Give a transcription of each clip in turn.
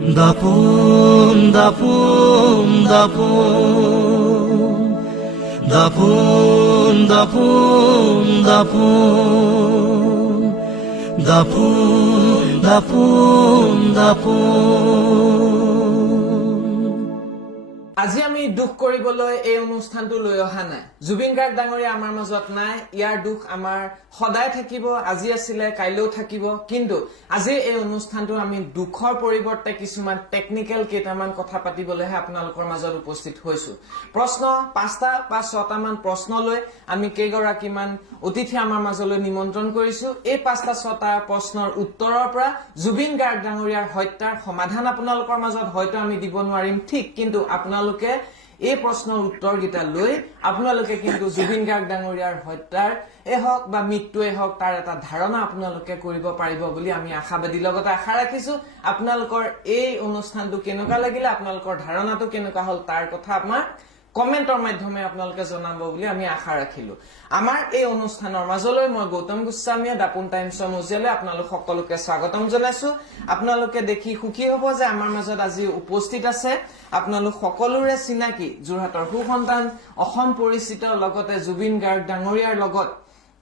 দাপোন দাপোন দাপোন দাপোন দাপোন দাপোন দাপোন দাপোন দাপোন। আজি আমি দুখ কৰিবলৈ এই অনুষ্ঠানটো লৈ অহা নাই। জুবিন গাৰ্গ ডাঙৰীয়া আমাৰ মাজত নাই, ইয়াৰ দুখ আমাৰ সদায় থাকিব, আজি আছিলে কাইলৈও থাকিব। কিন্তু আজি এই অনুষ্ঠানটো আমি দুখৰ পৰিৱৰ্তে কিছুমান টেকনিকেল কেইটামান কথা পাতিবলৈহে আপোনালোকৰ মাজত উপস্থিত হৈছো। প্ৰশ্ন 5টা বা 6টা মান প্ৰশ্ন লৈ আমি কেইগৰাকীমান অতিথি আমাৰ মাজলৈ নিমন্ত্ৰণ কৰিছো। এই 5টা 6টা প্ৰশ্নৰ উত্তৰৰ পৰা জুবিন গাৰ্গ ডাঙৰীয়াৰ হত্যাৰ সমাধান আপোনালোকৰ মাজত হয়তো আমি দিব নোৱাৰিম ঠিক, কিন্তু আপোনালোকে এই প্ৰশ্নৰ উত্তৰ গিটা লৈ আপোনালোকে কিন্তু জুবিন গাৰ্গ ডাঙৰীয়াৰ হত্যাৰ হওক বা মৃত্যুৱে হওক তাৰ এটা ধাৰণা আপোনালোকে কৰিব পাৰিব বুলি আমি আশাবাদী। লগতে আশা ৰাখিছো আপোনালোকৰ এই অনুষ্ঠানটো কেনেকুৱা লাগিলে, আপোনালোকৰ ধাৰণাটো কেনেকুৱা হল তাৰ কথা আমাৰ কমেন্টৰ মাধ্যমে আপোনালোকে জনাব বুলি আমি আশা ৰাখিলো। আমাৰ এই অনুষ্ঠানৰ মাজলৈ মই গৌতম গোস্বামীয়ে দাপোন টাইমছৰ মজিয়ালৈ আপোনালোক সকলোকে স্বাগতম জনাইছো। আপোনালোকে দেখি সুখী হব যে আমাৰ মাজত আজি উপস্থিত আছে আপোনালোক সকলোৰে চিনাকি যোৰহাটৰ সুসন্তান, অসম পৰিচিত, লগতে জুবিন গাৰ্গ ডাঙৰীয়াৰ লগত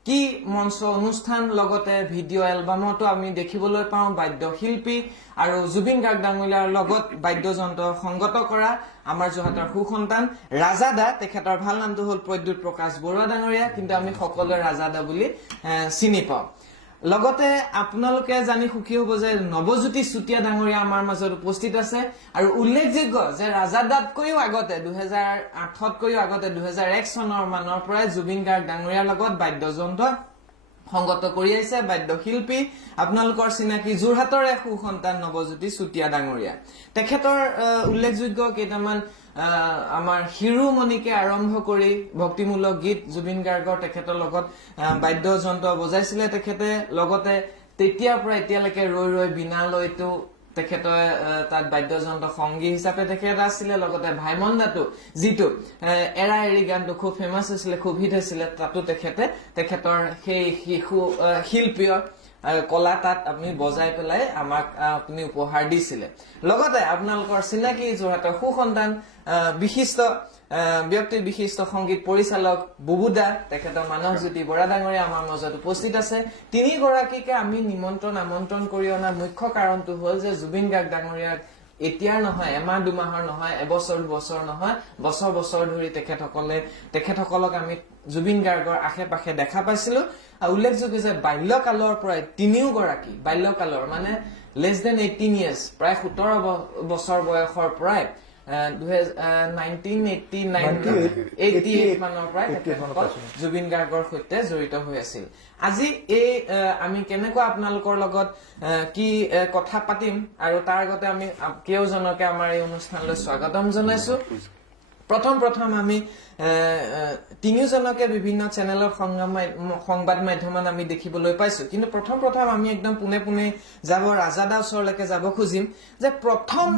কি মঞ্চ অনুষ্ঠান, লগতে ভিডিঅ' এলবামতো আমি দেখিবলৈ পাওঁ বাদ্যশিল্পী আৰু জুবিন গাৰ্গ ডাঙৰীয়াৰ লগত বাদ্যযন্ত্ৰ সংগত কৰা আমাৰ যোৰহাটৰ সুসন্তান ৰাজাদা। তেখেতৰ ভাল নামটো হল প্ৰদ্যুৎ প্ৰকাশ বৰুৱা ডাঙৰীয়া, কিন্তু আমি সকলোৱে ৰাজাদা বুলি চিনি পাওঁ। লগতে আপোনালোকে জানি সুখী হব যে নৱজ্যোতি চুতীয়া ডাঙৰীয়া আমাৰ মাজত উপস্থিত আছে। আৰু উল্লেখযোগ্য যে ৰাজাদাতকৈও আগতে 2008তকৈও আগতে 2001 চনৰ মানৰ পৰাই জুবিন গাৰ্গ ডাঙৰীয়াৰ লগত বাদ্যযন্ত্ৰ সংগত কৰি আহিছে বাদ্যশিল্পী আপোনালোকৰ চিনাকি যোৰহাটৰে সুসন্তান নৱজ্যোতি চুতীয়া ডাঙৰীয়া। তেখেতৰ উল্লেখযোগ্য কেইটামান আমাৰ শিৰোমণিকে আৰম্ভ কৰি ভক্তিমূলক গীত জুবিন গাৰ্গৰ তেখেতৰ লগত বাদ্যযন্ত্ৰ বজাইছিলে তেখেতে। লগতে তেতিয়াৰ পৰা এতিয়ালৈকে ৰৈ ৰৈ বিনালৈতো তেখেতে তাত বাদ্যযন্ত্ৰ সংগী হিচাপে তেখেত আছিলে। লগতে ভাইমন্দাটো যিটো এৰা এৰি গানটো খুব ফেমাছ হৈছিলে, খুব হিট হৈছিলে, তাতো তেখেতৰ সেই শিশু শিল্পীয় কলা তাত আপুনি বজাই পেলাই আমাক আপুনি উপহাৰ দিছিলে। লগতে আপোনালোকৰ চিনাকি যোৰহাটৰ সুসন্তান বিশিষ্ট ব্যক্তি, বিশিষ্ট সংগীত পৰিচালক বুবুদা, তেখেতৰ মানসজ্যোতি বৰা ডাঙৰীয়া আমাৰ মাজত উপস্থিত আছে। তিনিগৰাকীকে আমি আমন্ত্ৰণ কৰি অনাৰ মুখ্য কাৰণটো হল যে জুবিন গাৰ্গ ডাঙৰীয়াক এতিয়াৰ নহয়, এমাহ দুমাহৰ নহয়, এবছৰ দুবছৰ নহয়, বছৰ বছৰ ধৰি তেখেতসকলক আমি জুবিন গাৰ্গৰ আশে পাশে দেখা পাইছিলো। উল্লেখযোগ্য যে বাল্যকালৰ পৰাই তিনিওগৰাকী বাল্যকালৰ মানে লেছ দেন 18 years, প্ৰায় 17 বছৰ বয়সৰ পৰাই 1988 মানৰ পৰাই তেখেতসকল জুবিন গাৰ্গৰ সৈতে জড়িত হৈ আছিল। আজি এই আমি কেনেকুৱা আপোনালোকৰ লগত কি কথা পাতিম আৰু তাৰ আগতে আমি কেওজনকে আমাৰ এই অনুষ্ঠানলৈ স্বাগতম জনাইছো। প্ৰথম আমি তিনিওজনকে বিভিন্ন চেনেলৰ সংবাদ মাধ্যমত আমি দেখিবলৈ পাইছো। কিন্তু প্ৰথম আমি একদম পোনে যাব ৰাজাদা ওচৰলৈকে যাব খুজিম যে প্ৰথম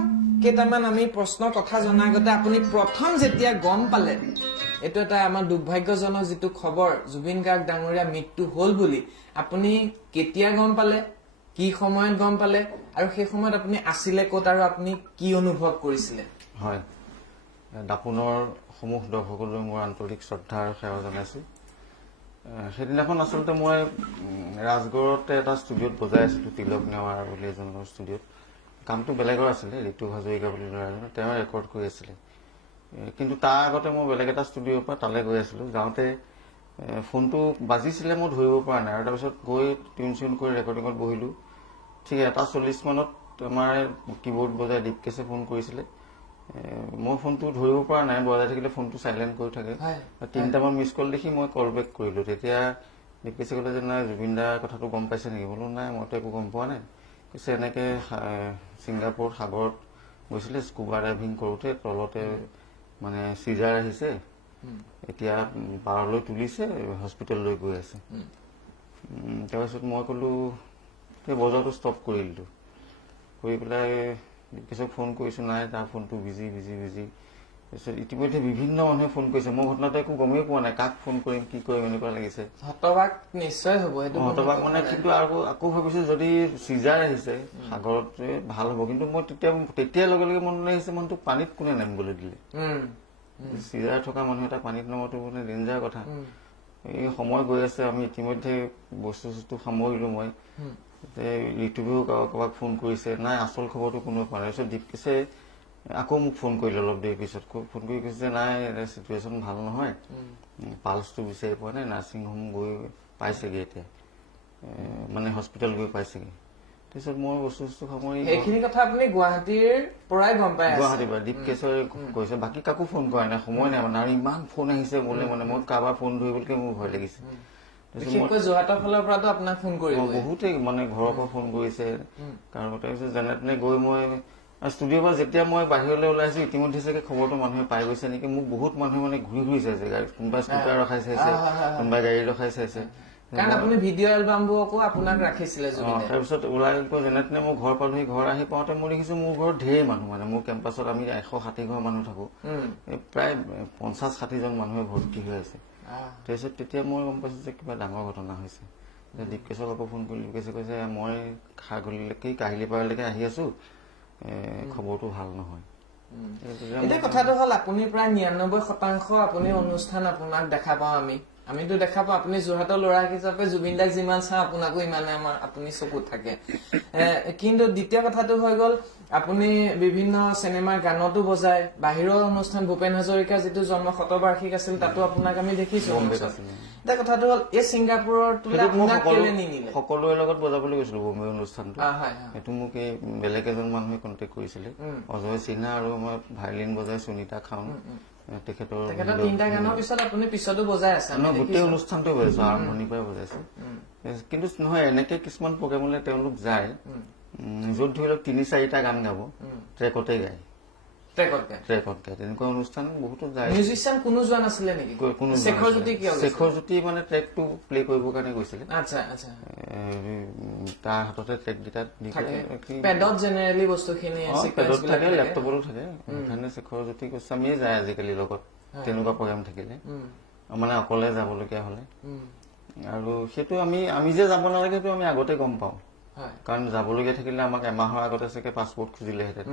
কেইটামান আমি প্ৰশ্নৰ কথা জনাৰ আগতে আপুনি প্ৰথম যেতিয়া গম পালে, এইটো এটা আমাৰ দুৰ্ভাগ্যজনক যিটো খবৰ জুবিন গাৰ্গ ডাঙৰীয়া মৃত্যু হল বুলি, আপুনি কেতিয়া গম পালে, কি সময়ত গম পালে, আৰু সেই সময়ত আপুনি আছিলে ক'ত আৰু আপুনি কি অনুভৱ কৰিছিলে? হয়, দাপোনৰ সমূহ দৰ্শকলৈ মোৰ আন্তৰিক শ্ৰদ্ধা আৰু সেৱা জনাইছো। সেইদিনাখন আচলতে মই ৰাজগড়তে এটা ষ্টুডিঅ'ত বজাই আছিলো, তিলক নেৱাৰ বুলি এজনৰ ষ্টুডিঅ'ত। কামটো বেলেগৰ আছিলে, ঋতু হাজৰিকা বুলি ল'ৰা এজনে, তেওঁ ৰেকৰ্ড কৰি আছিলে। কিন্তু তাৰ আগতে মই বেলেগ এটা ষ্টুডিঅ'ৰ পৰা তালৈ গৈ আছিলো। যাওঁতে ফোনটো বাজিছিলে, মই ধৰিব পৰা নাই। আৰু তাৰপিছত গৈ টিউন কৰি ৰেকৰ্ডিঙত বহিলো। ঠিক 1:40 মানত আমাৰ কীবৰ্ড বজাই দীপকেশে ফোন কৰিছিলে। মই ফোনটো ধৰিব পৰা নাই, বজাই থাকিলে ফোনটো চাইলেণ্ট কৰি থাকে। 3টামান মিছ কল দেখি মই কল বেক কৰিলো। তেতিয়া দীপকেশে ক'লে যে নাই জুবিন দাৰ কথাটো গম পাইছে নেকি? বোলো নাই, মইতো একো গম পোৱা নাই। কৈছে এনেকে ছিংগাপুৰত সাগৰত গৈছিলে স্কুবা ডাইভিং কৰোতে, তলতে মানে চিজাৰ আহিছে, এতিয়া পাৰলৈ তুলিছে, হস্পিটেললৈ গৈ আছে। তাৰপিছত মই ক'লো সেই বজাৰটো ষ্টপ কৰি দিলো। কৰি পেলাই দীপকেশক ফোন কৰিছো, নাই তাৰ ফোনটো বিজি। তাৰপিছত ইতিমধ্যে বিভিন্ন মানুহে ফোন কৰিছে, মই ঘটনাটো একো গমেই পোৱা নাই, কাক ফোন কৰিম কি কৰিম এনেকুৱা লাগিছে। হতবাক নিশ্চয় হ'ব সেইটো। হতবাক মানে কিন্তু আকৌ ভাবিছো যদি চিজাৰ আহিছে সাগৰত ভাল হ'ব, কিন্তু মই তেতিয়া লগে লগে মনত আহিছে মানুহটো পানীত কোনে নামিবলৈ দিলে। চিজাৰ থকা মানুহ এটা পানীত নমাটো মানে ডেঞ্জাৰ কথা। এই সময় গৈ আছে, আমি ইতিমধ্যে বস্তু চস্তু সামৰিলো। মই ইউটিউবেও কাৰোবাক ফোন কৰিছে, নাই আচল খবৰটো কোনোৱে পোৱা নাই। তাৰপিছত দীপকেশে আকৌ মোক ফোন কৰিলে অলপ দেৰি পিছত, ফোন কৰি কৈছে যে নাই চিটুৱেশ্যন ভাল নহয়, পালছটো বিচাৰি পোৱা নাই, নাৰ্ছিং হোম গৈ পাইছেগে এতিয়া, মানে হস্পিটেল গৈ পাইছেগে। তাৰপিছত মই বস্তু সামৰি এইখিনি কথা আপুনি গুৱাহাটীৰ পৰাই গম পাই? গুৱাহাটীৰ পৰা দীপকেশে কৈছে, বাকী কাকো ফোন কৰা নাই, সময় নাই মানে, আৰু ইমান ফোন আহিছে বোলে মানে মই কাৰোবাৰ ফোন ধৰিবলৈকে মোৰ ভয় লাগিছে। বিশেষকৈ যোৰহাটৰ ফালৰ পৰাতো আপোনাক ফোন কৰিব বহুতেই, মানে ঘৰৰ পৰা ফোন কৰিছে কাৰণ তাৰপিছত যেনে তেনে গৈ মই ষ্টুডিঅ'ৰ পৰা যেতিয়া মই বাহিৰলৈ ওলাইছো, ইতিমধ্যে চাগে খবৰটো মানুহে পাই গৈছে নেকি। মোক বহুত মানুহে মানে ঘূৰি ঘূৰি চাইছে, কোনোবাই স্কুটাৰ ৰখাই চাইছে, কোনোবাই গাড়ী ৰখাই চাইছে, কাৰণ আপুনি ভিডিঅ' এলবামবোৰকো আপোনাক ৰাখিছিলে। তাৰপিছত ওলাই গৈ যেনে তেনে মই ঘৰ পালোহি। ঘৰ আহি পাওঁতে মই দেখিছো মোৰ ঘৰত ঢেৰ মানুহ, মানে মোৰ কেম্পাছত আমি 160 ঘৰ মানুহ থাকো, প্ৰায় 50-60 জন মানুহে ভৰ্তি হৈ আছে। তাৰপিছত তেতিয়া মই গম পাইছো যে কিবা ডাঙৰ ঘটনা হৈছে। দীপকেশক আকৌ ফোন কৰি দীপকেশে কৈছে মই খাগলিলৈকে কাহিলীপাৰালৈকে আহি আছো, খবৰটো ভাল নহয়। এতিয়া কথাটো হ'ল আপুনি প্ৰায় 99% আপুনি অনুষ্ঠান আপোনাক দেখা পাওঁ, আমিতো দেখা পাওঁ। আপুনি যোৰহাটৰ ল'ৰা হিচাপে জুবিন দাক যিমান চাওঁ আপোনাকো ইমানে আপুনি চকুত থাকে। কিন্তু দ্বিতীয় কথাটো হৈ গ'ল আপুনি বিভিন্ন চিনেমাৰ গানতো বজায়, বাহিৰৰ অনুষ্ঠান ভূপেন হাজৰিকাৰ যিটো জন্ম শতবাৰ্ষিক আছিল তাতো আপোনাক আমি দেখিছো। এতিয়া কথাটো হ'ল এই ছিংগাপুৰৰ সকলোৰে লগত বজাবলৈ গৈছিলো বম্বে অনুষ্ঠানটো। সেইটো মোক এই বেলেগ এজন মানুহে কণ্টেক্ট কৰিছিলে, অজয় সিনহা, আৰু মই ভাইলিন বজাই সুনিতা খাউন, তেখেতৰ 3টা গানৰ পিছত আপুনি পিছতো বজাই আছে? গোটেই অনুষ্ঠানটো বজাইছো, আৰম্ভণিৰ পৰাই বজাইছো। কিন্তু নহয়, এনেকে কিছুমান প্ৰগ্ৰেমলৈ তেওঁলোক যায় য'ত ধৰি লওক 3-4টা গান গাব, ট্ৰেকতে গায়, ট্ৰেকত গায়, তেনেকুৱা অনুষ্ঠান বহুতো যায়। মিউজিচিয়ান কোনো যোৱা নাছিলে নেকি? শেখৰ জ্যোতি মানে ট্ৰেকটো প্লে কৰিবৰ কাৰণে গৈছিলে। তাৰ হাততে ট্ৰেক কেইটা পেডত জেনেৰেলি বস্তুখিনি থাকে, লেপটপতো থাকে, সেইকাৰণে শেখৰ জ্যোতি গোস্বামীয়ে যায় আজিকালি লগত তেনেকুৱা প্ৰগ্ৰেম থাকিলে, মানে অকলে যাবলগীয়া হলে। আৰু সেইটো আমি যে যাব নালাগে সেইটো আমি আগতে গম পাওঁ, কাৰণ যাবলগীয়া থাকিলে আমাক এমাহৰ আগতে চাগে পাছপৰ্ট খুজিলেহেঁতেন,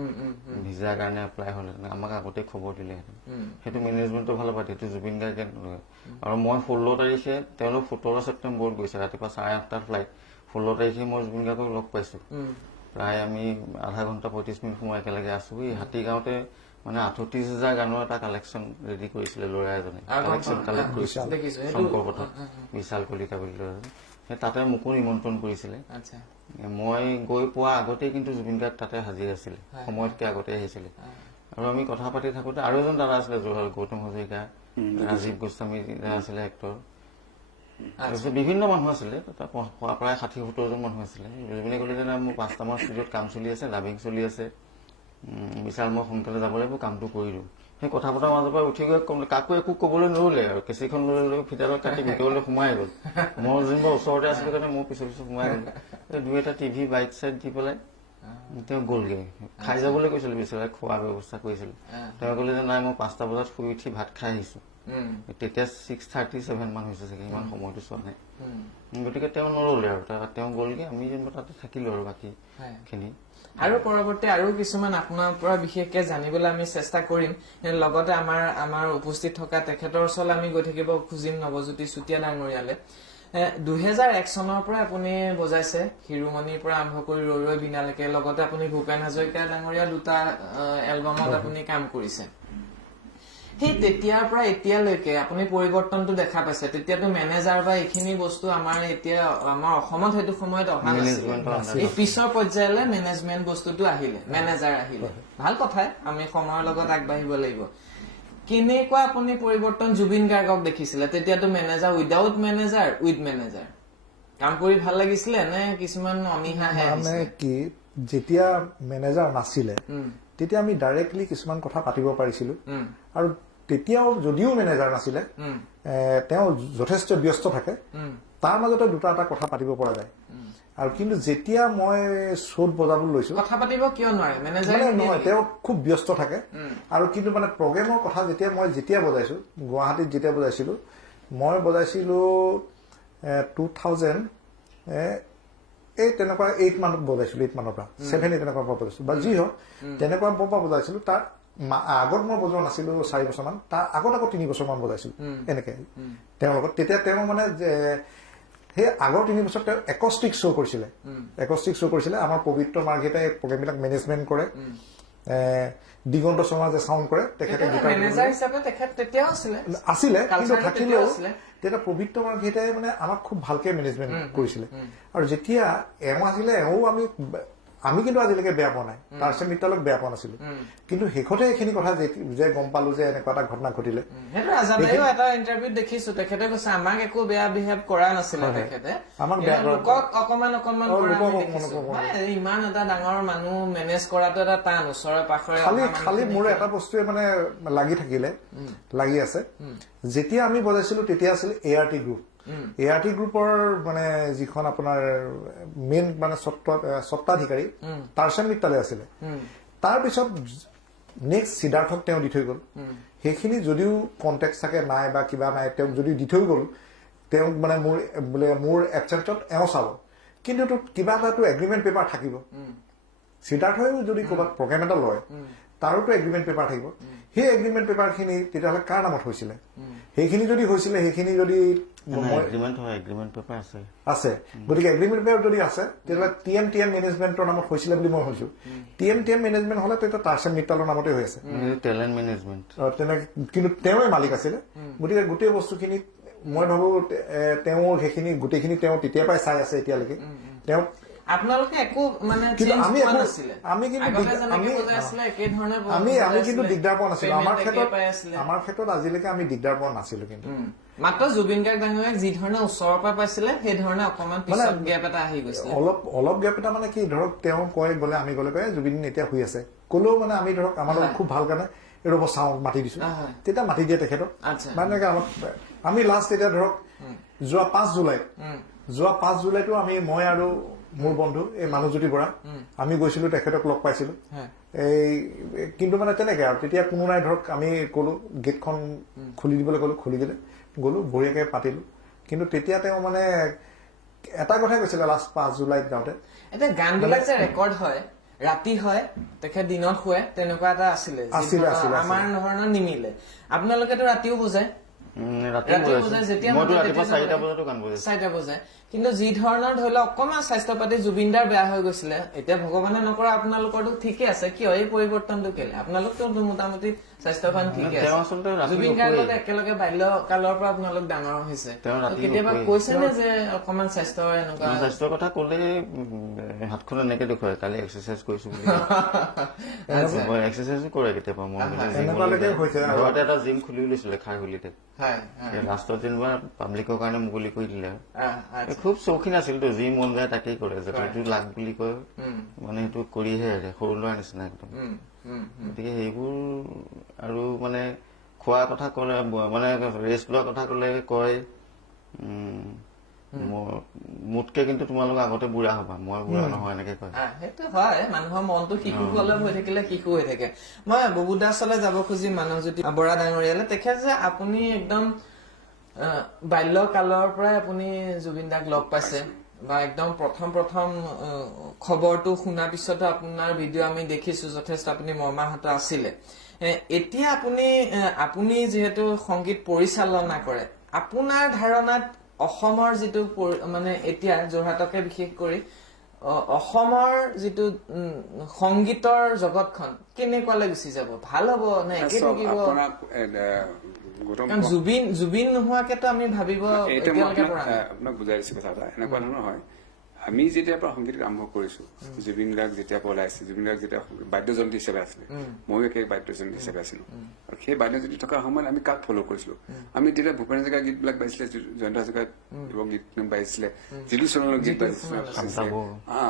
ভিজাৰ কাৰণে এপ্লাই হলেহেঁতেন, আমাক আগতে খবৰ দিলেহেঁতেন। সেইটো মেনেজমেণ্টটো ভাল পায়, সেইটো জুবিন গাৰ্গে নলয়। আৰু মই 16 তাৰিখে, তেওঁলোক 17 ছেপ্টেম্বৰত গৈছে, ৰাতিপুৱা 8:30 ফ্লাইট। 16 তাৰিখে মই জুবিন গাৰ্গক লগ পাইছো, প্ৰায় আমি আধা ঘণ্টা 35 মিনিট সময় একেলগে আছো। এই হাতীগাঁৱতে মানে 38,000 গানৰ এটা কালেকশ্যন ৰেডি কৰিছিলে ল'ৰা এজনে, কালেকশ্যন কালেক্ট কৰিছিলে শংকৰ পথত, বিশাল কলিতা বুলি ল'ৰা, সেই তাতে মোকো নিমন্ত্ৰণ কৰিছিলে। মই গৈ পোৱা আগতেই কিন্তু জুবিন গাৰ্গ তাতে হাজিৰ আছিলে, সময়তকে আগতে আহিছিলে। আৰু আমি কথা পাতি থাকোতে আৰু এজন দাদা আছিলে যোৰহাট, গৌতম হাজৰিকা, ৰাজীৱ গোস্বামী আছিলে এক্টৰ, তাৰপিছত বিভিন্ন মানুহ আছিলে, প্ৰায় 60-70 জন মানুহ আছিলে। জুবিনে ক'লে যে মোৰ 5টামান ষ্টুডিঅ'ত কাম চলি আছে, ডাবিং চলি আছে, বিশাল মই সোনকালে যাব লাগিব, কামটো কৰি দিওঁ। সেই কথা পতাৰ মাজৰ পৰা উঠি গৈ কাকো একো কবলৈ নহলে, আৰু কেঁচিখন লৈ ফিটাডাল কাটি ভিতৰলৈ সোমাই গল। মই যেনিবা ওচৰতে আছিলো কাৰণে মোৰ পিছত সোমাই গলো। 2-এটা টিভি বাইক চাইড দি পেলাই তেওঁ গ'লগে, খাই যাবলৈ কৈছিল, বিচাৰে খোৱাৰ ব্যৱস্থা কৰিছিল। তেওঁ ক'লে যে নাই মই 5টা বজাত শুই উঠি ভাত খাই আহিছো, তেতিয়া 6:37 মান হৈছে চাগে, ইমান সময়টো চোৱা নাই। গতিকে তেওঁ নৰলে, আৰু তেওঁ গ'লগে, আমি যেনিবা তাতে থাকিলো আৰু বাকী খিনি। আৰু পৰৱৰ্তী আৰু কিছুমান আপোনাৰ পৰা বিশেষকে জানিবলৈ আমি চেষ্টা কৰিম, লগতে আমাৰ উপস্থিত থকা তেখেতৰ ওচৰলৈ আমি গৈ থাকিব খুজিম, নৱজ্যোতি চুতীয়া ডাঙৰীয়ালে। 2001 চনৰ পৰা আপুনি বজাইছে, শিৰোমণিৰ পৰা আৰম্ভ কৰি ৰৈ ৰৈ বিনালৈকে, লগতে আপুনি ভূপেন হাজৰিকা ডাঙৰীয়া 2টা এলবামত আপুনি কাম কৰিছে। সেই তেতিয়াৰ পৰা এতিয়ালৈকে আপুনি পৰিৱৰ্তনটো দেখা পাইছে? তেতিয়াতো মেনেজাৰ বা এইখিনি বস্তু আমাৰ অসমত সেইটো সময়ত অহা নাছিল, এই পিছৰ পৰ্যায়লৈ মেনেজমেন্ট বস্তুটো আহিলে, মেনেজাৰ আহিলে, ভাল কথাই, আমি সময়ৰ লগত আগবাঢ়িব লাগিব। কেনেকুৱা আপুনি পৰিৱৰ্তন জুবিন গাৰ্গক দেখিছিলে? তেতিয়াতো manager, without manager, with manager, কাম কৰি ভাল লাগিছিলে নে কিছুমান অনীহাহে? মানে কি, যেতিয়া মেনেজাৰ নাছিলে তেতিয়া আমি ডাইৰেক্টলি কিছুমান কথা পাতিব পাৰিছিলো, আৰু তেতিয়াও যদিও মেনেজাৰ নাছিলে, তেওঁ যথেষ্ট ব্যস্ত থাকে, তাৰ মাজতে 2-এটা কথা পাতিব পৰা যায়। আৰু কিন্তু যেতিয়া মই শ্ব'ত বজাবলৈ লৈছো কথা পাতিব কিয় নোৱাৰে মেনেজাৰ মানে নহয় তেওঁ খুব ব্যস্ত থাকে আৰু কিন্তু মানে প্ৰগ্ৰেমৰ কথা যেতিয়া বজাইছো গুৱাহাটীত যেতিয়া বজাইছিলো মই বজাইছিলো 2000 এই তেনেকুৱা 8 মানত বজাইছিলো 8 মানৰ পৰা 7 তেনেকুৱা পৰা বজাইছিলো বা যি হওক তেনেকুৱা পৰা বজাইছিলো তাৰ আগত মই বজোৱা নাছিলো 4 বছৰমান তাৰ আগত 3 বছৰমান বজাইছিলো এনেকে তেওঁৰ লগত তেতিয়া তেওঁ মানে সেই আগৰ 3 বছৰ তেওঁ একষ্টিক শ্ব' কৰিছিলে আমাৰ পবিত্ৰ মাৰ্ঘেটাই প্ৰগ্ৰেমবিলাক মেনেজমেণ্ট কৰে দিগন্ত শৰ্মা যে চাউণ্ড কৰে তেখেতে মেনেজাৰ হিচাপে তেখেত তেতিয়াও আছিলে কিন্তু থাকিলেও তেতিয়া পবিত্ৰ মাৰ্ঘেটাই মানে আমাক খুব ভালকে মেনেজমেণ্ট কৰিছিলে আৰু যেতিয়া এওঁ আছিলে আমি কিন্তু আজিলৈকে বেয়া পোৱা নাই তাৰপিছত মিত্ৰালক বেয়া পোৱা নাছিলো কিন্তু শেষতে এইখিনি কথা যে গম পালো যে এনেকুৱা এটা ঘটনা ঘটিলে সেইটো আজাদাইও এটা ইণ্টাৰভিউত দেখিছো তেখেতে কৈছে আমাক একো বেয়া বিহেভ কৰা নাছিলে তেখেতে আমাক বেয়া লোকক অকমান ইমান এটা ডাঙৰ মানুহ মেনেজ কৰাটো এটা টান ওচৰে পাখৰে খালি মোৰ এটা বস্তুৱে মানে লাগি আছে যেতিয়া আমি বজাইছিলো তেতিয়া আছিল ART গ্ৰুপ ART গ্ৰুপৰ মানে যিখন আপোনাৰ মেইন মানে স্বত্বাধিকাৰী তাৰচেন মিত্তালে আছিলে তাৰপিছত নেক্সট সিদ্ধাৰ্থক তেওঁ দি থৈ গ'ল সেইখিনি যদিও কণ্টেক্ট থাকে নাই বা কিবা নাই তেওঁক যদি দি থৈ গ'ল তেওঁক মানে মোৰ এবচেন্টত এওঁ চাব কিন্তু কিবা এটা এগ্ৰিমেণ্ট পেপাৰ থাকিব সিদ্ধাৰ্থইও যদি ক'ৰবাত প্ৰগ্ৰেম এটা লয় তাৰোতো এগ্ৰিমেণ্ট পেপাৰ থাকিব সেই এগ্ৰিমেণ্ট পেপাৰখিনি তেতিয়াহ'লে কাৰ নামত হৈছিলে সেইখিনি যদি হৈছিলে সেইখিনি যদি আছে গতিকে এগ্ৰিমেণ্ট পেপাৰ যদি আছে তেতিয়াহ'লে TM মেনেজমেণ্টৰ নামত হৈছিলে বুলি মই কৈছো TM মেনেজমেণ্ট হলে তেতিয়া তাৰচেন মিত্তালৰ নামতে হৈ আছে কিন্তু তেওঁৱে মালিক আছিলে গতিকে গোটেই বস্তুখিনি মই ভাবো তেওঁৰ সেইখিনি গোটেইখিনি তেওঁ তেতিয়াৰ পৰাই চাই আছে এতিয়ালৈকে তেওঁ আপোনালোকে একো মানে আমি কিন্তু দিগদাৰ পোৱা নাছিলো আমাৰ ক্ষেত্ৰত আজিলৈকে আমি দিগদাৰ পোৱা নাছিলো কিন্তু মাত্ৰ জুবিন গাৰ্গ ডাঙৰীয়াক যি ধৰণে ওচৰৰ পৰা পাইছিলে সেই ধৰণে অকমান পিছত গেপ এটা আহি গৈছিলে অলপ গেপ এটা মানে কি ধৰক তেওঁ কয় গলে আমি গলে কয় জুবিন এতিয়া শুই আছে ক'লেও মানে আমি ধৰক আমাৰ লগত খুব ভাল কাৰণে ৰ'ব চাওঁ মাতি দিছো তেতিয়া মাতি দিয়ে তেখেতক মানে আমি লাষ্ট এতিয়া ধৰক যোৱা 5 জুলাইতো মই আৰু মোৰ বন্ধু এই মানুহজ্যোতি বৰা আমি গৈছিলো তেখেতক লগ পাইছিলো কিন্তু মানে তেনেকে আৰু তেতিয়া কোনো নাই ধৰক আমি কলো গেটখন খুলি দিবলৈ কলো খুলি দিলে গলো বঢ়িয়াকে পাতিলো কিন্তু তেতিয়া তেওঁ মানে এটা কথাই কৈছিলে লাষ্ট 5 জুলাইত যাওঁতে এতিয়া গানবিলাক যে ৰেকৰ্ড হয় ৰাতি হয় তেখেত দিনত শুৱে তেনেকুৱা এটা আছিলে আমাৰ ধৰণৰ নিমিলে আপোনালোকেতো ৰাতিও বুজায় চাৰিটা বজায় কিন্তু যি ধৰণৰ ধৰি লওক অকমান স্বাস্থ্য পাতি জুবিনদাৰ বেয়া হৈ গৈছিলে এতিয়া ভগৱানে নকৰা আপোনালোকৰতো ঠিকে আছে কিয় এই পৰিৱৰ্তনটো কেলে আপোনালোকতো মোটামুটি স্বাস্থ্যৱান ঠিকে আছে জুবিন গাৰ্গৰ লগত একেলগে বাল্যকালৰ পৰা আপোনালোক ডাঙৰ হৈছে কেতিয়াবা কৈছে নে যে অকমান স্বাস্থ্যৰ এনেকুৱা স্বাস্থ্যৰ কথা কলে হাতখন এনেকে দেখুৱাই কালি এক্সাৰচাইজ কৰিছো বুলি এক্সাৰচাইজো কৰে কেতিয়াবা ঘৰতে এটা জিম খুলি লৈছিলে খাই হলিতে লাষ্টত যেনিবা পাব্লিকৰ কাৰণে মুকলি কৰি দিলে খুব চৌখিন আছিলতো যি মন যায় তাকেই কৰে যিটো লাগ বুলি কয় মানে সেইটো কৰিহে সৰু ল'ৰা নিচিনা একদম গতিকে সেইবোৰ আৰু মানে খোৱাৰ কথা কলে মানে ৰেষ্ট লোৱাৰ কথা কলে কয় মোতকে কিন্তু তোমালোক আগতে বুঢ়া হবা মই বুঢ়া নহয় এনেকে কয় সেইটো হয় মানুহৰ মনটো শিশু অলপ হৈ থাকিলে শিশু হৈ থাকে মই বুবু দাসলৈ যাব খুজি মানুহজ্যোতি বৰা ডাঙৰীয়ালে তেখেত যে আপুনি একদম বাল্যকালৰ পৰাই আপুনি জুবিন দাক লগ পাইছে বা একদম প্ৰথম খবৰটো শুনাৰ পিছতো আপোনাৰ ভিডিঅ' আমি দেখিছো যথেষ্ট আপুনি মৰ্মাহত আছিলে এতিয়া আপুনি যিহেতু সংগীত পৰিচালনা কৰে আপোনাৰ ধাৰণাত অসমৰ যিটো মানে এতিয়া যোৰহাটকে বিশেষ কৰি অসমৰ যিটো সংগীতৰ জগতখন কেনেকুৱালৈ গুচি যাব ভাল হব নে একে থাকিব জুবিন নোহোৱাকেতো আমি ভাবিব আপোনাক বুজাই দিছো কথা এটা এনেকুৱা ধৰণৰ হয় আমি যেতিয়াৰ পৰা সংগীত আৰম্ভ কৰিছো জুবিন গাৰ্গ যেতিয়া পলাইছে জুবিন গাৰ্গ যেতিয়া বাদ্যযন্ত্ৰী হিচাপে আছিলে ময়ো একে বাদ্যযন্ত্ৰী হিচাপে আছিলো আৰু সেই বাদ্যযন্ত্ৰী থকা সময়ত আমি কাক ফল' কৰিছিলো আমি তেতিয়া ভূপেন হাজৰিকাৰ গীতবিলাক গাইছিলে জয়ন্ত হাজৰিকাৰ গীত গাইছিলে জিতু সোণোৱালৰ গীত গাইছিলে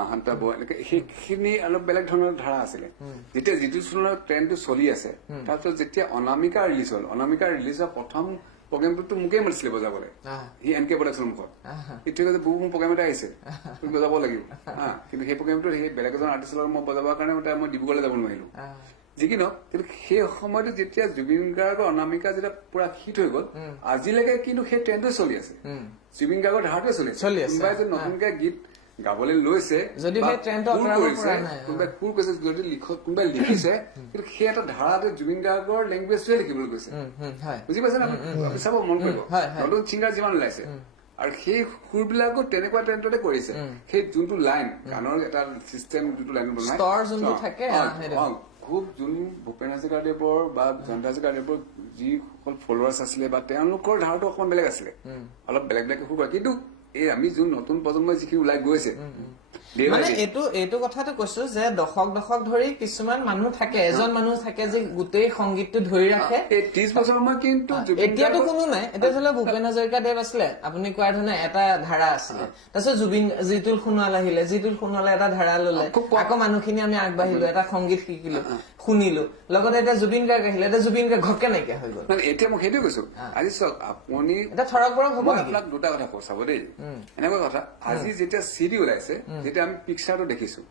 শান্তা বৌ এনেকে সেইখিনি অলপ বেলেগ ধৰণৰ ধাৰা আছিলে যেতিয়া জিতু সোণোৱালৰ ট্ৰেণ্ডটো চলি আছে তাৰপিছত যেতিয়া অনামিকা ৰিলিজ হল অনামিকা ৰিলিজ হোৱা প্ৰথম প্ৰগ্ৰেমটোতো মোকেই মাতিছিলে বজাবলৈ সি এন কে প্ৰডাকশ্যনৰ মুখত ইটো কৈছে বহু মোৰ প্ৰগ্ৰেম এটা আহিছে তুমি বজাব লাগিব কিন্তু সেই প্ৰগ্ৰেমটো সেই বেলেগ এজন আৰ্টিষ্টৰ লগত মই বজাবৰ কাৰণে মই ডিব্ৰুগড়লৈ যাব নোৱাৰিলো যি কি নহওক কিন্তু সেই সময়তো যেতিয়া জুবিন গাৰ্গৰ অনামিকা যেতিয়া পুৰা হিট হৈ গ'ল আজিলৈকে কিন্তু সেই ট্ৰেণ্ডটোৱে চলি আছে জুবিন গাৰ্গৰ ধাৰাটোৱে চলি আছে কোনোবাই যদি নতুনকে গীত গাবলৈ লৈছে যদি সেই ট্ৰেণ্ডটো আঁতৰাব পৰা নাই কোনোবাই সুৰ কৈছে যদি কোনোবাই লিখিছে কিন্তু সেই এটা ধাৰাতে জুবিন গাৰ্গৰ লেংগুৱেজটোৱে লিখিবলৈ গৈছে বুজি পাইছে না চাব মন কৰিব নতুন ছিংগাৰ যিমান ওলাইছে আৰু সেই সুৰবিলাকো তেনেকুৱা ট্ৰেণ্ডতে কৰিছে সেই যোনটো লাইন গানৰ এটা চিষ্টেম যোনটো লাইন বনাই খুব যোন ভূপেন হাজৰিকাদেৱৰ বা জয়ন্ত হাজৰিকাদেৱৰ যিসকল ফলোৱাৰ্ছ আছিলে বা তেওঁলোকৰ ধাৰাটো অকণমান বেলেগ আছিলে অলপ বেলেগ বেলেগ সুৰ কৰে কিন্তু এই আমি যোন নতুন প্ৰজন্মই যিখিনি ওলাই গৈছে মানে এইটো কথাটো কৈছো যে দশক ধৰি কিছুমান মানুহ থাকে এজন মানুহ থাকে যে গোটেই সংগীতটো ধৰি ৰাখে 30 বছৰ মই কিন্তু এতিয়াতো কোনো নাই এতিয়া ধৰি লওক ভূপেন হাজৰিকাদেৱ আছিলে আপুনি কোৱাৰ ধৰণে এটা ধাৰা আছিলে তাৰপিছত জুবিন জিতুল সোণোৱাল আহিলে জিতুল সোণোৱালে এটা ধাৰা ললে আকৌ মানুহখিনি আমি আগবাঢ়িলো এটা সংগীত শিকিলো শুনিলো লগতে এতিয়া জুবিন গাৰ্গ আহিলে এতিয়া জুবিন গাৰ্গ ঘপকে নাইকিয়া হৈ গ'ল এতিয়া মই সেইটোৱে কৈছো আজি চাওক আপুনি এটা থৰক বৰক হ'ব নেকি আপোনাক দুটা কথা কওঁ চাব দেই এনেকুৱা কথা আজি যেতিয়া চিডি ওলাইছে যেতিয়া আমি পিকচাৰটো দেখিছো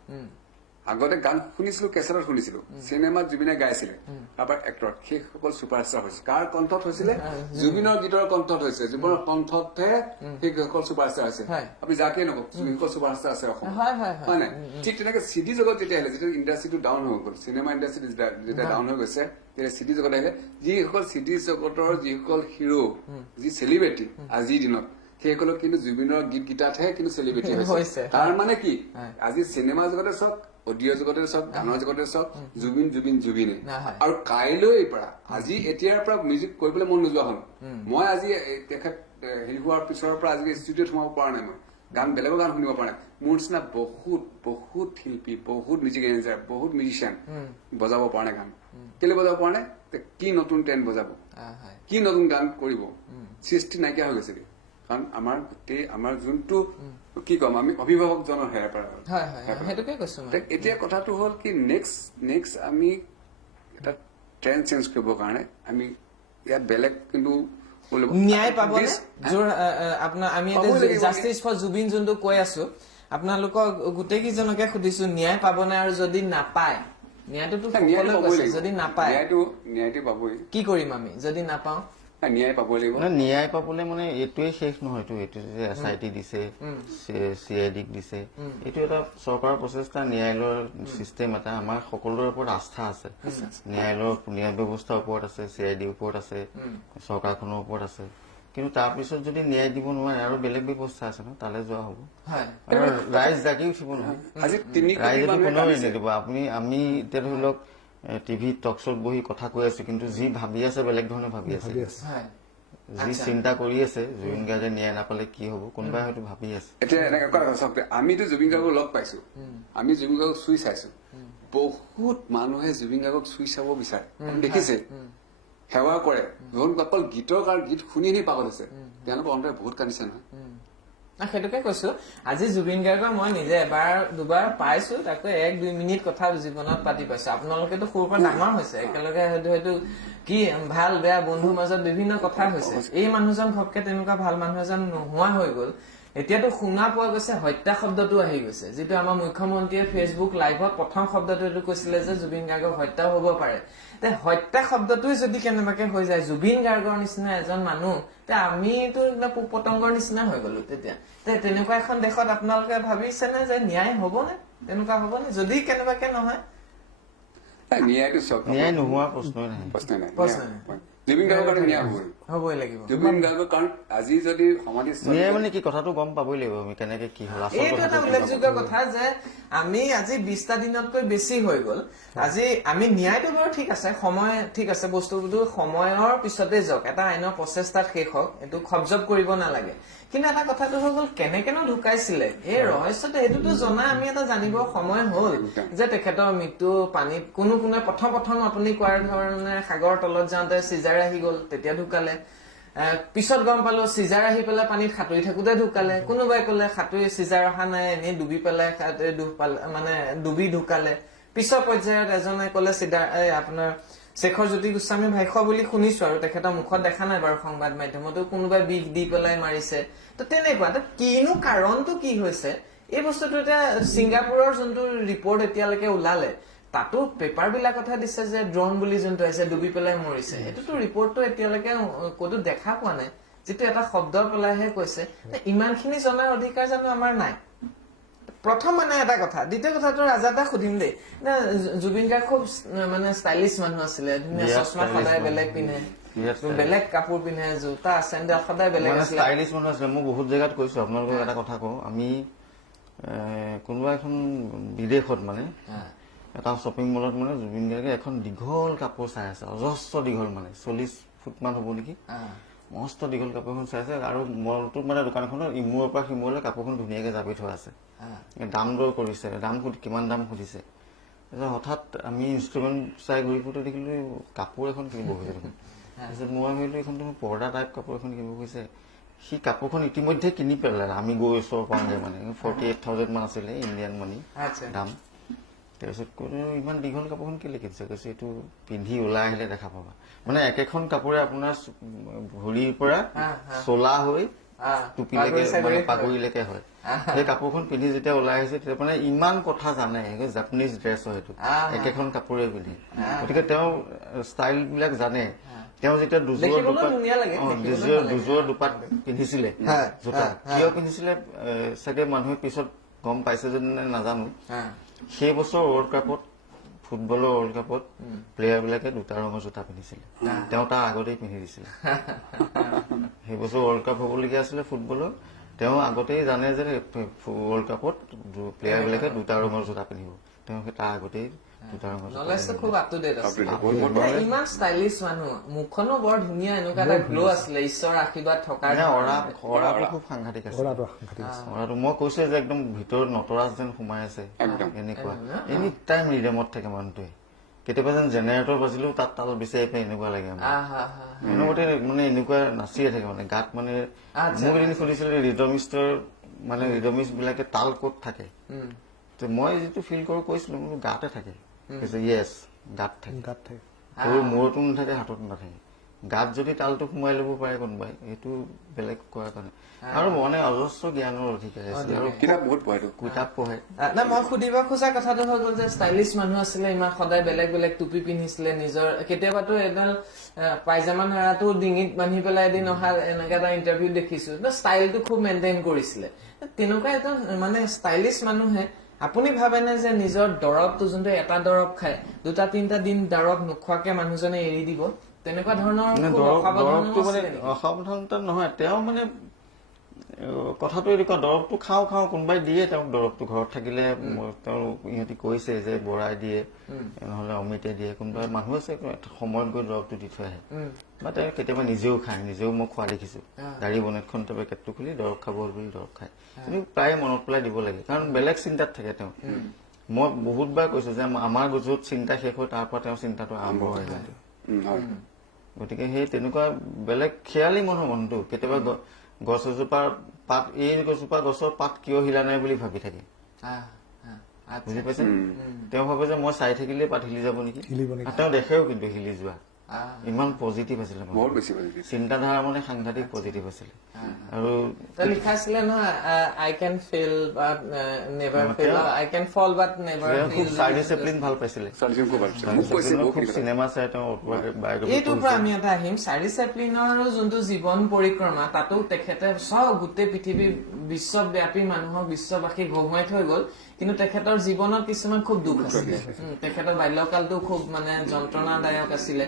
আগতে গান শুনিছিলো কেছেটত শুনিছিলো চিনেমাত জুবিনে গাইছিলে তাৰপৰা এক্টৰ সেইসকল ছুপাৰষ্টাৰ হৈছিল কাৰ কণ্ঠত হৈছিলে জুবিনৰ গীতৰ কণ্ঠত হৈছে জুবিনৰ কণ্ঠতহে সেইসকল ছুপাৰষ্টাৰ হৈছে আপুনি যাকে নকওক সেইসকল ছুপাৰষ্টাৰ আছে অসম হয় নাই ঠিক তেনেকে চিডি জগত যেতিয়া আহিলে যেতিয়া ইণ্ডাষ্ট্ৰিটো ডাউন হৈ গ'ল চিনেমা ইণ্ডাষ্ট্ৰি যেতিয়া ডাউন হৈ গৈছে তেতিয়া চিডি জগত আহিলে যিসকল চিডি জগতৰ যিসকল হিৰো যি চেলিব্ৰিটি আজিৰ দিনত সেইসকলক কিন্তু জুবিনৰ গীত গীতাতহে কিন্তু চেলিব্ৰিটি হৈছে তাৰ মানে কি আজি চিনেমা জগতে চাওক অডিঅ' জগতে চাওক গানৰ জগতে চাওক জুবিনে আৰু কাইলৈ পৰা আজি এতিয়াৰ পৰা মিউজিক কৰিবলৈ মন নোযোৱা হল মই আজি তেখেত হেৰি হোৱাৰ পিছৰ পৰা আজি ষ্টুডিঅ'ত সোমাব পৰা নাই মই গান বেলেগৰ গান শুনিব পৰা নাই মোৰ নিচিনা বহুত শিল্পী বহুত মিউজিক এৰেঞ্জাৰ বহুত মিউজিচিয়ান বজাব পৰা নাই গান কেলে বজাব পৰা নাই কি নতুন ট্ৰেণ্ড বজাব কি নতুন গান কৰিব সৃষ্টি নাইকিয়া হৈ গৈছে কাৰণ আমাৰ গোটেই আমাৰ যোনটো কি কম আমি অভিভাৱকজনৰ হেৰাৰ পৰা এতিয়া কথাটো হ'ল কি নেক্সট আমি এটা ট্ৰেণ্ড চেঞ্জ কৰিবৰ কাৰণে আমি ইয়াত বেলেগ কিন্তু ন্যায় পাবনে আপোনাৰ আমি জাষ্টিছ ফৰ জুবিন যোনটো কৈ আছো আপোনালোকক গোটেই কেইজনকে সুধিছো ন্যায় পাবনে আৰু যদি নাপায় ন্যায়টোতো যদি নাপায় ন্যায়টো পাবই কি কৰিম আমি যদি নাপাওঁ ন্যায় পাব লাগিব ন্যায় পাবলৈ মানে এইটোৱে শেষ নহয়তো এইটো যে SIT দিছে CID দিছে এইটো এটা চৰকাৰৰ প্ৰচেষ্টা ন্যায়ালয়ৰ চিষ্টেম এটা আমাৰ সকলোৰে ওপৰত আস্থা আছে ন্যায় ব্যৱস্থাৰ ওপৰত আছে CIDৰ ওপৰত আছে চৰকাৰখনৰ ওপৰত আছে কিন্তু তাৰপিছত যদি ন্যায় দিব নোৱাৰে আৰু বেলেগ ব্যৱস্থা আছে ন তালৈ যোৱা হ'ব আৰু ৰাইজ জাগি উঠিব নহয় ৰাইজেতো কোনেও নিদিব আমি এতিয়া ধৰি লওক টিভিত টক শ্ব'ত বহি কথা কৈ আছো কিন্তু যি ভাবি আছে বেলেগ ধৰণে ভাবি আছে যি চিন্তা কৰি আছে জুবিন গাৰ্গে ন্যায় নাপালে কি হব কোনোবাই হয়তো ভাবি আছে এতিয়া এনেকে কথা চাওক আমিতো জুবিন গাৰ্গক লগ পাইছো আমি জুবিন গাৰ্গক চুই চাইছো বহুত মানুহে জুবিন গাৰ্গক চুই চাব বিচাৰে দেখিছে সেৱা কৰে অকল গীতৰ কাৰণ গীত শুনি পাগল আছে তেওঁলোকৰ অন্তৰে বহুত কান্দিছে নহয় সেইটোকে কৈছো আজি জুবিন গাৰ্গক মই নিজে এবাৰ দুবাৰ পাইছো তাকে 1-2 মিনিট কথা জীৱনত পাতি পাইছো আপোনালোকেতো সৰুৰ পৰা ডাঙৰ হৈছে একেলগে হয়তো কি ভাল বেয়া বন্ধুৰ মাজত বিভিন্ন কথা হৈছে এই মানুহজন ঘপকে তেনেকুৱা ভাল মানুহ এজন নোহোৱা হৈ গ'ল এতিয়াতো শুনা পোৱা গৈছে হত্যা শব্দটো আহি গৈছে যিটো আমাৰ মুখ্যমন্ত্ৰীয়ে ফেচবুক লাইভত প্ৰথম শব্দটো কৈছিলে যে জুবিন গাৰ্গক হত্যা হ'ব পাৰে হত্যা শব্দটোৱে যদি কেনেবাকে হৈ যায় জুবিন গাৰ্গৰ নিচিনা এজন মানুহ আমিতো পোক পতংগৰ নিচিনা হৈ গলো তেতিয়া তেনেকুৱা এখন দেশত আপোনালোকে ভাবিছেনে যে ন্যায় হবনে তেনেকুৱা হবনে যদি কেনেবাকে নহয় ন্যায় নোহোৱা প্ৰশ্নই নাই জুবিন গাৰ্গৰ কাৰণে ন্যায় হবই লাগিব জুবিন গাৰ্গৰ কাৰণ আজি যদি সমাধি ন্যায় মানে কি কথাটো গম পাবই লাগিব আমি কেনেকে কি হল এইটো এটা উল্লেখযোগ্য কথা যে আমি আজি 20টা দিনতকৈ বেছি হৈ গল আজি আমি ন্যায়টো বাৰু ঠিক আছে সময় ঠিক আছে বস্তুটো সময়ৰ পিছতে যাওক এটা আইনৰ প্ৰচেষ্টাত শেষ হওক এইটো খবজব কৰিব নালাগে কিন্তু এটা কথাটো হৈ গল কেনেকেনো ঢুকাইছিলে এই ৰহস্যটো সেইটোতো জনা আমি এটা জানিব সময় হল যে তেখেতৰ মৃত্যু পানীত কোনে প্ৰথম আপুনি কোৱাৰ ধৰণে সাগৰ তলত যাওঁতে চিজাৰ আহি গল তেতিয়া ঢুকালে পিছত গম পালো চিজাৰ আহি পেলাই পানীত সাঁতুৰি থাকোতে ঢুকালে কোনোবাই কলে সাঁতুৰি চিজাৰ অহা নাই এনেই ডুবি পেলাই ডুবি ঢুকালে পিছৰ পৰ্যায়ত এজনে কলে আপোনাৰ শেখৰ জ্যোতি গোস্বামী ভাষ্য বুলি শুনিছো আৰু তেখেতৰ মুখত দেখা নাই বাৰু সংবাদ মাধ্যমতো কোনোবাই বিষ দি পেলাই মাৰিছে তো তেনেকুৱা কিনো কাৰণটো কি হৈছে এই বস্তুটো এতিয়া ছিংগাপুৰৰ যোনটো ৰিপৰ্ট এতিয়ালৈকে ওলালে তাতো পেপাৰ বিলাকতহে দিছে যে ড্ৰোন বুলি যোনটো আহিছে ডুবি পেলাই মৰিছে সেইটোতো ৰিপৰ্টটো এতিয়ালৈকে ক'তো দেখা পোৱা নাই যিটো এটা শব্দ পেলাইহে কৈছে ইমানখিনি জনাৰ অধিকাৰ জানো আমাৰ নাই প্ৰথম মানে এটা কথা দ্বিতীয় কথাটো ৰাজাদা সুধিম দেই জুবিন গাৰ্গ খুব মানে ষ্টাইলিছ মানুহ আছিলে ধুনীয়া চশমা সদায় বেলেগ পিন্ধে বেলেগ কাপোৰ পিন্ধে জোতা চেণ্ডেল সদায় বেলেগ আছিলে ষ্টাইলিছ মানুহ আছিলে মই বহুত জেগাত কৈছো আপোনালোকক এটা কথা কওঁ আমি কোনোবা এখন বিদেশত মানে এটা শ্বপিং মলত মানে জুবিন গাৰ্গে এখন দীঘল কাপোৰ চাই আছে অজস্ৰ দীঘল মানে 40 ফুট মান হ'ব নেকি মস্ত দীঘল কাপোৰখন চাই আছে আৰু মলটোত মানে দোকানখনৰ ইমূৰৰ পৰা সিমূৰলৈ কাপোৰখন ধুনীয়াকে জাপি থোৱা আছে দাম দৰ কৰিছে কিমান দাম সুধিছে হঠাৎ আমি ইনষ্ট্ৰুমেণ্ট চাই ঘূৰি ফুৰোতে দেখিলো কাপোৰ এখন কিনিব গৈছে দেখোন তাৰপিছত মই ভাবিলো এইখন তুমি পৰ্দা টাইপ কাপোৰ এখন কিনিব গৈছে সি কাপোৰখন ইতিমধ্যে কিনি পেলালে আমি গৈ ওচৰ পাওঁগে মানে 48,000 মান আছিলে ইণ্ডিয়ান মানি দাম তাৰপিছত ক'লো ইমান দীঘল কাপোৰখন কেলে কিনিছে কৈছে এইটো পিন্ধি ওলাই আহিলে দেখা পাবা মানে একেখন কাপোৰে আপোনাৰ ভৰিৰ পৰা চোলা হৈ টুপিলৈকে মানে পাগুৰিলৈকে হয় সেই কাপোৰখন পিন্ধি যেতিয়া ওলাই আহিছে তেতিয়া মানে ইমান কথা জানে জাপানিজ ড্ৰেছ হয় সেইটো একেখন কাপোৰে পিন্ধি গতিকে তেওঁ ষ্টাইল বিলাক জানে তেওঁ যেতিয়া দুযোৰ দুপাত পিন্ধিছিলে জোতা কিয় পিন্ধিছিলে চাগে মানুহে পিছত গম পাইছে যদি নাজানো সেই বছৰ ৱৰ্ল্ড কাপত ফুটবলৰ ৱৰ্ল্ড কাপত প্লেয়াৰ বিলাকে দুটা ৰঙৰ জোতা পিন্ধিছিলে তেওঁ তাৰ আগতেই পিন্ধি দিছিলে সেই বছৰ ৱৰ্ল্ড কাপ হবলগীয়া আছিলে ফুটবলৰ তেওঁ আগতেই জানে যে ৱৰ্ল্ড কাপত প্লেয়াৰ বিলাকে দুটা ৰঙৰ জোতা পিন্ধিব তেওঁ তাৰ আগতেই দুটা ৰঙৰ নলেজটো খুব আপ টু ডেট আছে ইমান ষ্টাইলিছ মানুহ মুখখনো বৰ ধুনীয়া এনেকুৱা এটা গ্লো আছিলে ঈশ্বৰৰ আশীৰ্বাদ থকাৰ অৰাটো খুব সাংঘাতিক আছে অৰাটো মই কৈছো যে একদম ভিতৰত নটৰাজ যেন সোমাই আছে এনেকুৱা এনি টাইম ৰিডমত থাকে মানুহটোৱে কেতিয়াবা যেন জেনেৰেটৰ বাজিলেও তাত তাল বিচাৰি পাই এনেকুৱা লাগে এনেকুৱাতে মানে এনেকুৱা নাচিয়ে থাকে মানে গাত মানে মোক এদিন সুধিছিলে ৰিডমিষ্ট বিলাকে তাল ক'ত থাকে মই যিটো ফিল কৰো কৈছিলো মোৰ গাতে থাকে য়েছ গাত থাকে মূৰতো নাথাকে হাততো নাথাকে গাত যদি তালটো সোমাই লব পাৰে কোনোবাই এইটো বেলেগ কোৱাৰ কাৰণে আৰু মনে অজস্ৰ জ্ঞানৰ অধিকাৰ আছে আৰু কিতাপ বহুত পঢ়ে কিতাপ পঢ়ে না মই সুধিব খোজা কথাটো হৈ গ'ল যে ষ্টাইলিছ মানুহ আছিলে ইমান সদায় বেলেগ বেলেগ টুপি পিন্ধিছিলে নিজৰ কেতিয়াবাতো এডাল পাইজামা নাৰাটো ডিঙিত বান্ধি পেলাই এদিন অহা এনেকে এটা ইণ্টাৰভিউ দেখিছো ষ্টাইলটো খুব মেইনটেইন কৰিছিলে তেনেকুৱা এটা মানে ষ্টাইলিছ মানুহে আপুনি ভাবেনে যে নিজৰ দৰৱটো যোনটো এটা দৰৱ খায় 2-3টা দিন দৰৱ নোখোৱাকে মানুহজনে এৰি দিব তেনেকুৱা ধৰণৰ অসাৱধানতা নহয় তেওঁ মানে কথাটো এনেকুৱা দৰৱটো খাওঁ কোনোবাই দিয়ে তেওঁক দৰৱটো ঘৰত থাকিলে তেওঁ ইহঁতি কৈছে যে বৰাই দিয়ে নহলে অমিতে দিয়ে কোনোবাই মানুহ আছে সময়ত গৈ দৰৱটো দি থৈ আহে বা তেওঁ কেতিয়াবা নিজেও খায় নিজেও মই খোৱা দেখিছো দাড়ি বনেটখন পেকেটটো খুলি দৰৱ খাব বুলি দৰৱ খায় কিন্তু প্ৰায় মনত পেলাই দিব লাগে কাৰণ বেলেগ চিন্তাত থাকে তেওঁ মই বহুতবাৰ কৈছো যে আমাৰ য'ত চিন্তা শেষ হয় তাৰ পৰা তেওঁৰ চিন্তাটো আৰম্ভ হৈ যায় গতিকে সেই তেনেকুৱা বেলেগ খেয়ালি মানুহটো কেতিয়াবা গছ এজোপাৰ পাত এই গছৰ পাত কিয় হিলা নাই বুলি ভাবি থাকে বুজি পাইছে তেওঁ ভাবে যে মই চাই থাকিলে পাত হিলি যাব নেকি তেওঁ দেখেও কিন্তু হিলি যোৱা ইমান পজিটিভ আছিলে চিন্তাধাৰা মানে সাংঘাতিক পজিটিভ আছিলে আৰু লিখা আছিলে নহয় I can fail but never fail I can fall but never খুব চাইল্ড ডিচিপ্লিন ভাল পাইছিলে খুব চিনেমা চাই তেওঁ এইটোৰ পৰা আমি এটা আহিম চাইল্ড ডিচিপ্লিনৰ যোনটো জীৱন পৰিক্ৰমা তাতো তেখেতে চব গোটেই পৃথিৱীৰ বিশ্বব্যাপী মানুহক বিশ্ববাসীক হহুৱাই থৈ গল কিন্তু তেখেতৰ জীৱনত কিছুমান খুব দুখ আছিলে তেখেতৰ বাল্যকালটো খুব মানে যন্ত্ৰণাদায়ক আছিলে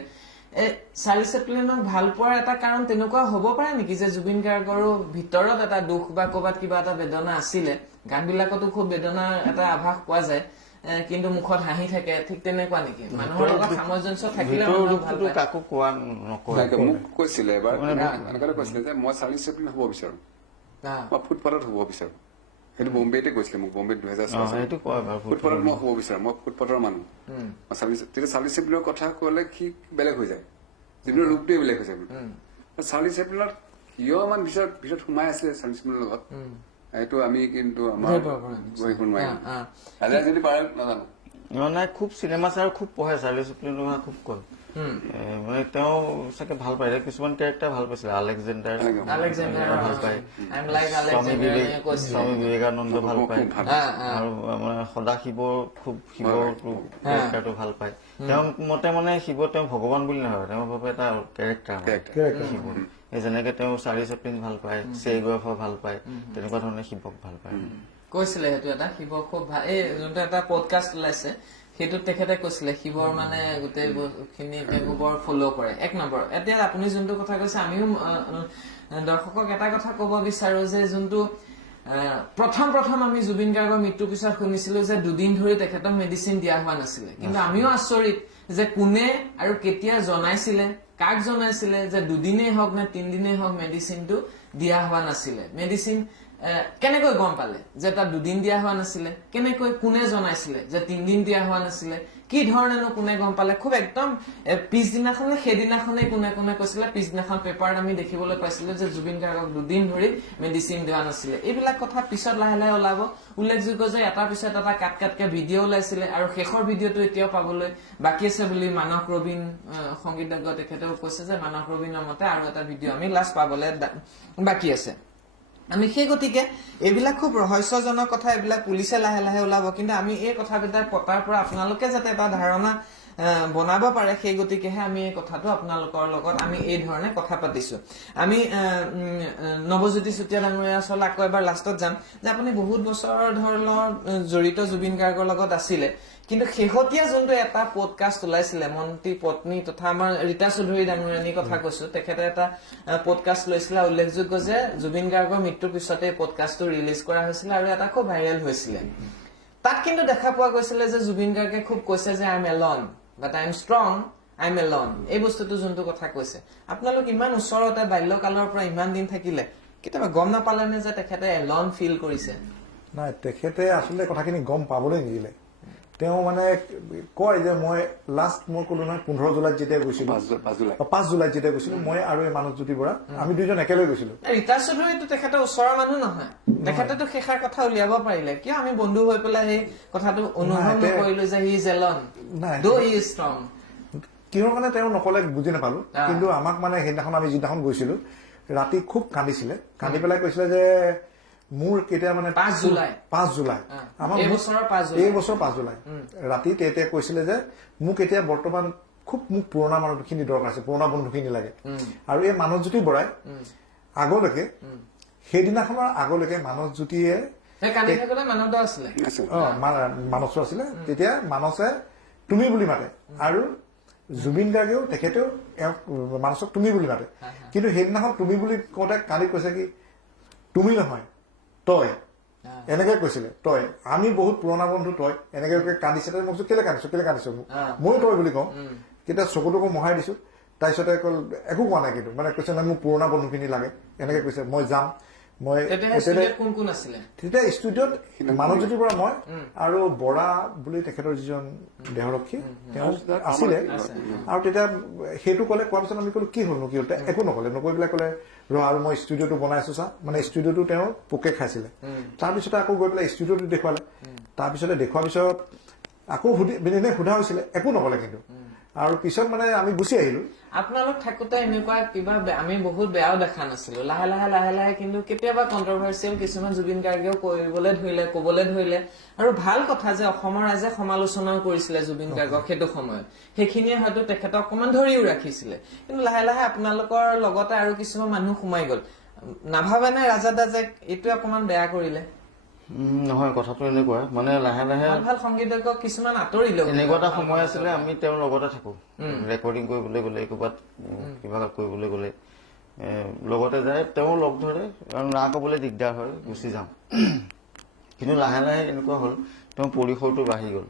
চাইল্ড ডিচিপ্লিনক ভাল পোৱাৰ এটা কাৰণ তেনেকুৱা হব পাৰে নেকি যে জুবিন গাৰ্গৰো ভিতৰত এটা দুখ বা ক'ৰবাত কিবা এটা বেদনা আছিলে গান বিলাকতো খুব বেদনাৰ এটা আভাস পোৱা যায় কিন্তু মুখত হাঁহি থাকে ঠিক তেনেকুৱা নেকি মানুহৰ লগত সামঞ্জস্য থাকিলে কাকো কোৱা নকৰে মোক কৈছিলে এবাৰ এনেকুৱা কৈছিলে যে মই চাইল্ড ডিচিপ্লিন হব বিচাৰো মই ফুটপাথত হব বিচাৰো সেইটো বম্বেতে কৈছিলে মোক বম্বে 2006 ফুটপাথত মই হব বিচাৰো মই ফুটপাথৰ মানুহ তেতিয়া চাৰ্লি চেপলিনৰ কথা কলে সি বেলেগ হৈ যায় জীৱনৰ ৰূপটোৱে বেলেগ হৈ যায় চাৰ্লি চেপলিনত কিয় ইমান ভিতৰত সোমাই আছিলে চাৰ্লি চেপলিনৰ লগত এইটো আমি কিন্তু আমাৰ যদি পাৰে নাজানো মানে খুব চিনেমা চাই আৰু খুব পঢ়ে, চাৰ্লি চেপলিনৰ কথা খুব কয়। মানে তেওঁ চাগে ভাল পায়, কিছুমান কেৰেক্টাৰ ভাল পাইছিলে, আলেকজেণ্ডাৰ ভাল পায়, স্বামী বিবেকানন্দ ভাল পায়, আৰু মানে সদাশিৱৰ খুব শিৱটো কেৰেক্টাৰটো ভাল পায়। তেওঁৰ মতে মানে শিৱ তেওঁ ভগৱান বুলি নহয়, তেওঁৰ বাবে এটা কেৰেক্টাৰ শিৱ। এই যেনেকে তেওঁ চাৰ্লি চেপলিন ভাল পায়, চেগৰাফৰ ভাল পায়, তেনেকুৱা ধৰণে শিৱক ভাল পায়। কৈছিলে সেইটো এটা শিৱ খুব ভাল, এই যোনটো এটা পডকাষ্ট ওলাইছে সেইটোত তেখেতে কৈছিলে শিৱৰ মানে গোটেই খিনি বৰ ফল' কৰে। 1 নম্বৰ, এতিয়া আপুনি যোনটো কথা কৈছে আমিও দৰ্শকক এটা কথা কব বিচাৰো যে যোনটো প্ৰথম আমি জুবিন গাৰ্গৰ মৃত্যুৰ পিছত শুনিছিলো যে 2 দিন ধৰি তেখেতক মেডিচিন দিয়া হোৱা নাছিলে, কিন্তু আমিও আচৰিত যে কোনে আৰু কেতিয়া জনাইছিলে, কাক জনাইছিলে যে 2 দিনেই হওক নে 3 দিনেই হওক মেডিচিনটো দিয়া হোৱা নাছিলে। মেডিচিন কেনেকৈ গম পালে যে তাত 2 দিন দিয়া হোৱা নাছিলে, কেনেকৈ কোনে জনাইছিলে যে 3 দিন দিয়া হোৱা নাছিলে, কি ধৰণেনো কোনে গম পালে, খুব একদম পিছদিনাখনে সেইদিনাখনে কোনে কোনে কৈছিলে, পিছদিনাখন পেপাৰত আমি দেখিবলৈ পাইছিলো যে জুবিন গাৰ্গক 2 দিন ধৰি মেডিচিন দিয়া নাছিলে। এইবিলাক কথা পিছত লাহে লাহে ওলাব। উল্লেখযোগ্য যে এটাৰ পিছত এটা কাটকে ভিডিঅ' ওলাইছিলে, আৰু শেষৰ ভিডিঅ'টো এতিয়াও পাবলৈ বাকী আছে বুলি মানস ৰবীন সংগীতজ্ঞ তেখেতেও কৈছে যে মানস ৰবীনৰ মতে আৰু এটা ভিডিঅ' আমি লাষ্ট পাবলৈ বাকী আছে। আমি সেই গতিকে এইবিলাক খুব ৰহস্যজনক কথা, এইবিলাক পুলিচে লাহে লাহে ওলাব, কিন্তু আমি এই কথাবিলাক পতাৰ পৰা আপোনালোকে যাতে এটা ধাৰণা বনাব পাৰে, সেই গতিকেহে আমি এই কথাটো আপোনালোকৰ লগত আমি এই ধৰণে কথা পাতিছো। আমি নৱজ্যোতি চুতীয়া ডাঙৰীয়া ওচৰলৈ আকৌ এবাৰ লাষ্টত যাম যে আপুনি বহুত বছৰৰ ধৰণৰ জড়িত জুবিন গাৰ্গৰ লগত আছিলে, কিন্তু শেহতীয়া যোনটো এটা পডকাষ্ট ওলাইছিলে মন্ত্ৰী পত্নী তথা আমাৰ ৰীতা চৌধুৰী ডাঙৰীয়ানীৰ কথা কৈছো, তেখেতে এটা পডকাষ্ট লৈছিলে। উল্লেখযোগ্য যে জুবিন গাৰ্গৰ মৃত্যুৰ পিছতে পডকাষ্টটো ৰিলিজ কৰা হৈছিলে আৰু এটা খুব ভাইৰেল হৈছিলে। তাত কিন্তু দেখা পোৱা গৈছিলে যে জুবিন গাৰ্গে খুব কৈছে যে I am Elon but I am strong, I am Elon, এই বস্তুটো যোনটো কথা কৈছে। আপোনালোক ইমান ওচৰতে বাল্যকালৰ পৰা ইমান দিন থাকিলে, কেতিয়াবা গম নাপালেনে যে তেখেতে এলন ফিল কৰিছে? নাই, তেখেতে আচলতে কথাখিনি গম পাবলৈ নিদিলে। তেওঁ মানে কয় যে মই লাষ্ট মই ক'লো নহয় 15 জুলাইত যেতিয়া গৈছিলো, 5 জুলাইত যেতিয়া গৈছিলো, মই আৰু এই মানসজ্যোতি বৰা আমি 2জন একেলগে গৈছিলো। ৰীতা চৌধুৰীটো তেখেতৰ ওচৰৰ মানুহ নহয়, তেখেতেতো শেষাৰ কথা উলিয়াব পাৰিলে, কিয় আমি বন্ধু হৈ পেলাই সেই কথাটো অনুভৱ নকৰিলো যে he is alone though he is strong? কিহৰ কাৰণে তেওঁ নকলে বুজি নাপালো, কিন্তু আমাক মানে সেইদিনাখন আমি যিদিনাখন গৈছিলো ৰাতি খুব কান্দিছিলে, কান্দি পেলাই কৈছিলে যে মোৰ কেতিয়া মানে 5 জুলাই আমাৰ এই বছৰ 5 জুলাই ৰাতি তেতিয়া কৈছিলে যে মোক এতিয়া বৰ্তমান খুব মোক পুৰণা মানুহখিনি দৰকাৰ আছে, পুৰণা বন্ধুখিনি লাগে। আৰু এই মানসজ্যোতি বৰাই আগলৈকে সেইদিনাখনৰ আগলৈকে মানসজ্যোতিয়ে মানসো আছিলে, তেতিয়া মানসে তুমি বুলি মাতে, আৰু জুবিন গাৰ্গেও তেখেতেও মানসক তুমি বুলি মাতে, কিন্তু সেইদিনাখন তুমি বুলি কওঁতে কালি কৈছে কি তুমি নহয় তই, এনেকে কৈছিলে। তই, আমি বহুত পুৰণা বন্ধু, তই এনেকে কান্দিছে। মই কৈছো কেলে কান্দিছো ময়ো তই বুলি কওঁ, তেতিয়া চকুটোকো মহাই দিছো। তাৰপিছতে একো কোৱা নাই, কিন্তু মানে কৈছে নাই মোৰ পুৰণা বন্ধুখিনি লাগে, এনেকে কৈছে। মই যাম, মই তেতিয়া ষ্টুডিঅ'ত মানসজ্যোতি বৰা, মই আৰু বৰা বুলি তেখেতৰ যিজন দেহৰক্ষী তেওঁ আছিলে। আৰু তেতিয়া সেইটো কলে, কোৱাৰ পিছত আমি কলো কি হল কি হল, একো নকলে, নকৈ পেলাই কলে আৰু মই ষ্টুডিঅ'টো বনাইছো চা, মানে ষ্টুডিঅ'টো তেওঁ পোকে খাইছিলে। তাৰপিছতে আকৌ গৈ পেলাই ষ্টুডিঅ'টো দেখুৱালে, তাৰপিছতে দেখুৱাৰ পিছত আকৌ সোধা হৈছিলে, একো নকলে কিন্তু। আৰু পিছত মানে আমি গুচি আহিলো। আপোনালোক থাকোতে এনেকুৱা কিবা আমি বহুত বেয়াও দেখা নাছিলো, লাহে লাহে কিন্তু কেতিয়াবা কন্ট্ৰভাৰ্চিয়েল কিছুমান জুবিন গাৰ্গেও কবলৈ ধৰিলে, আৰু ভাল কথা যে অসমৰ ৰাইজে সমালোচনাও কৰিছিলে জুবিন গাৰ্গক সেইটো সময়ত, সেইখিনিয়ে হয়তো তেখেতক অকমান ধৰিও ৰাখিছিলে। কিন্তু লাহে লাহে আপোনালোকৰ লগতে আৰু কিছুমান মানুহ সোমাই গল, নাভাবে নাই ৰাজা দাজে এইটোৱে অকমান বেয়া কৰিলে? নহয়, কথাটো এনেকুৱা, মানে লাহে লাহে ভাল সংগীতজ্ঞ কিছুমান আঁতৰিলে। এনেকুৱা এটা সময় আছিলে আমি তেওঁৰ লগতে থাকো, ৰেকৰ্ডিং কৰিবলৈ গলে, ক'ৰবাত কিবা কৰিবলৈ গলে লগতে যায়, তেওঁ লগ ধৰে, আৰু না কবলৈ দিগদাৰ হয়, গুচি যাওঁ। কিন্তু লাহে লাহে এনেকুৱা হল তেওঁৰ পৰিসৰটো বাঢ়ি গল,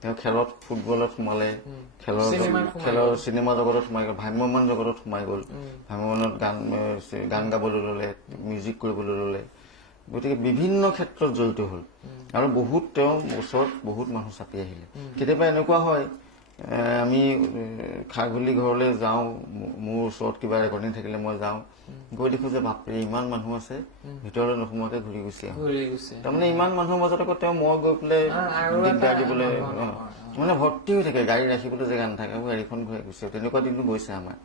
তেওঁ খেলত ফুটবলত সোমালে, খেলৰ চিনেমা জগতত সোমাই গল, ভ্ৰাম্যমান জগতত সোমাই গল, ভ্ৰাম্যমানত গান গাবলৈ ললে, মিউজিক কৰিবলৈ ললে, গতিকে বিভিন্ন ক্ষেত্ৰত জড়িত হল। আৰু বহুত তেওঁৰ ওচৰত বহুত মানুহ চাপি আহিলে। কেতিয়াবা এনেকুৱা হয় আমি খাগলি ঘৰলৈ যাওঁ, মোৰ ওচৰত কিবা ৰেকৰ্ডিং থাকিলে মই যাওঁ, গৈ দেখো যে বাপৰে ইমান মানুহ আছে, ভিতৰলৈ নোসোমোৱাকে ঘূৰি গুচি আহোঁ। তাৰমানে ইমান মানুহৰ মাজত আকৌ মই গৈ পেলাই দিগদাৰ দিবলৈ মানে ভৰ্তি হৈ থাকে, গাড়ী ৰাখিবলৈ জেগা নাথাকে, গাড়ীখন ঘূৰাই গুচি আহোঁ। তেনেকুৱা দিনটো গৈছে আমাৰ।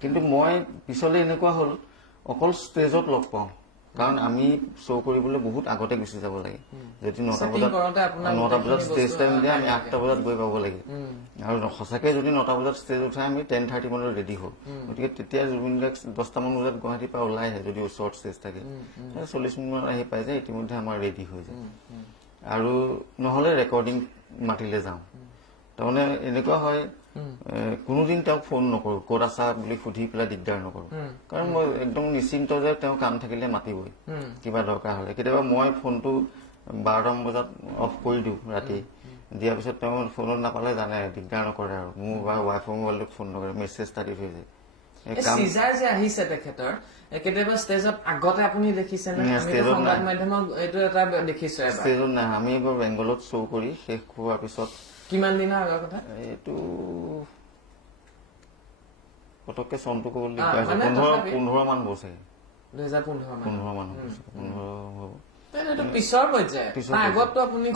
কিন্তু মই পিছলৈ এনেকুৱা হ'ল অকল ষ্টেজত লগ পাওঁ, কাৰণ আমি শ্ব' কৰিবলৈ বহুত আগতে গুচি যাব লাগে। যদি 9টা বজাত ষ্টেজ টাইম দিয়ে আমি 8টা বজাত গৈ পাব লাগে, আৰু সঁচাকে যদি 9টা বজাত ষ্টেজ উঠাই আমি 10:30 মানত ৰেডি হওঁ। গতিকে তেতিয়া জুবিন গাৰ্গ 10টামান বজাত গুৱাহাটীৰ পৰা ওলাই আহে, যদি ওচৰত ষ্টেজ থাকে 40 মিনিটমান আহি পাই যায়, ইতিমধ্যে আমাৰ ৰেডি হৈ যায়। আৰু নহলে ৰেকৰ্ডিং মাতিলে যাওঁ। তাৰমানে এনেকুৱা হয় কোনোদিন তেওঁক ফোন নকৰো, ক'ত আছা বুলি সুধি পেলাই দিগদাৰ নকৰো, কাৰণ মই একদম নিশ্চিন্ত যে তেওঁ কাম থাকিলে মাতিবই কিবা দৰকাৰ হলে। কেতিয়াবা মই ফোনটো 12টামান বজাত অফ কৰি দিওঁ ৰাতি, দিয়াৰ পিছত তেওঁ ফোনত নাপালে জানে, দিগদাৰ নকৰে আৰু মোৰ বা ৱাইফৰ মোবাইলটোত ফোন নকৰে, মেছেজ এটা দি থৈ যায়। চিজাৰ যে আহিছে তেখেতৰ, কেতিয়াবা ষ্টেজত আগতে আপুনি দেখিছে নে? সংবাদ মাধ্যমত এইটো এটা দেখিছো। ষ্টেজত নাই, আমি এইবাৰ বেংগলত শ্ব' কৰি শেষ হোৱাৰ পিছত। কিমান দিনৰ আগৰ কথা এইটো? পটককে চনটো ক'বলৈ দিগদাৰ হৈছে, 15 মান হ'ব চাগে, 2015 মান হ'ব। পিছৰ পৰ্যায়, আগতটো আপুনি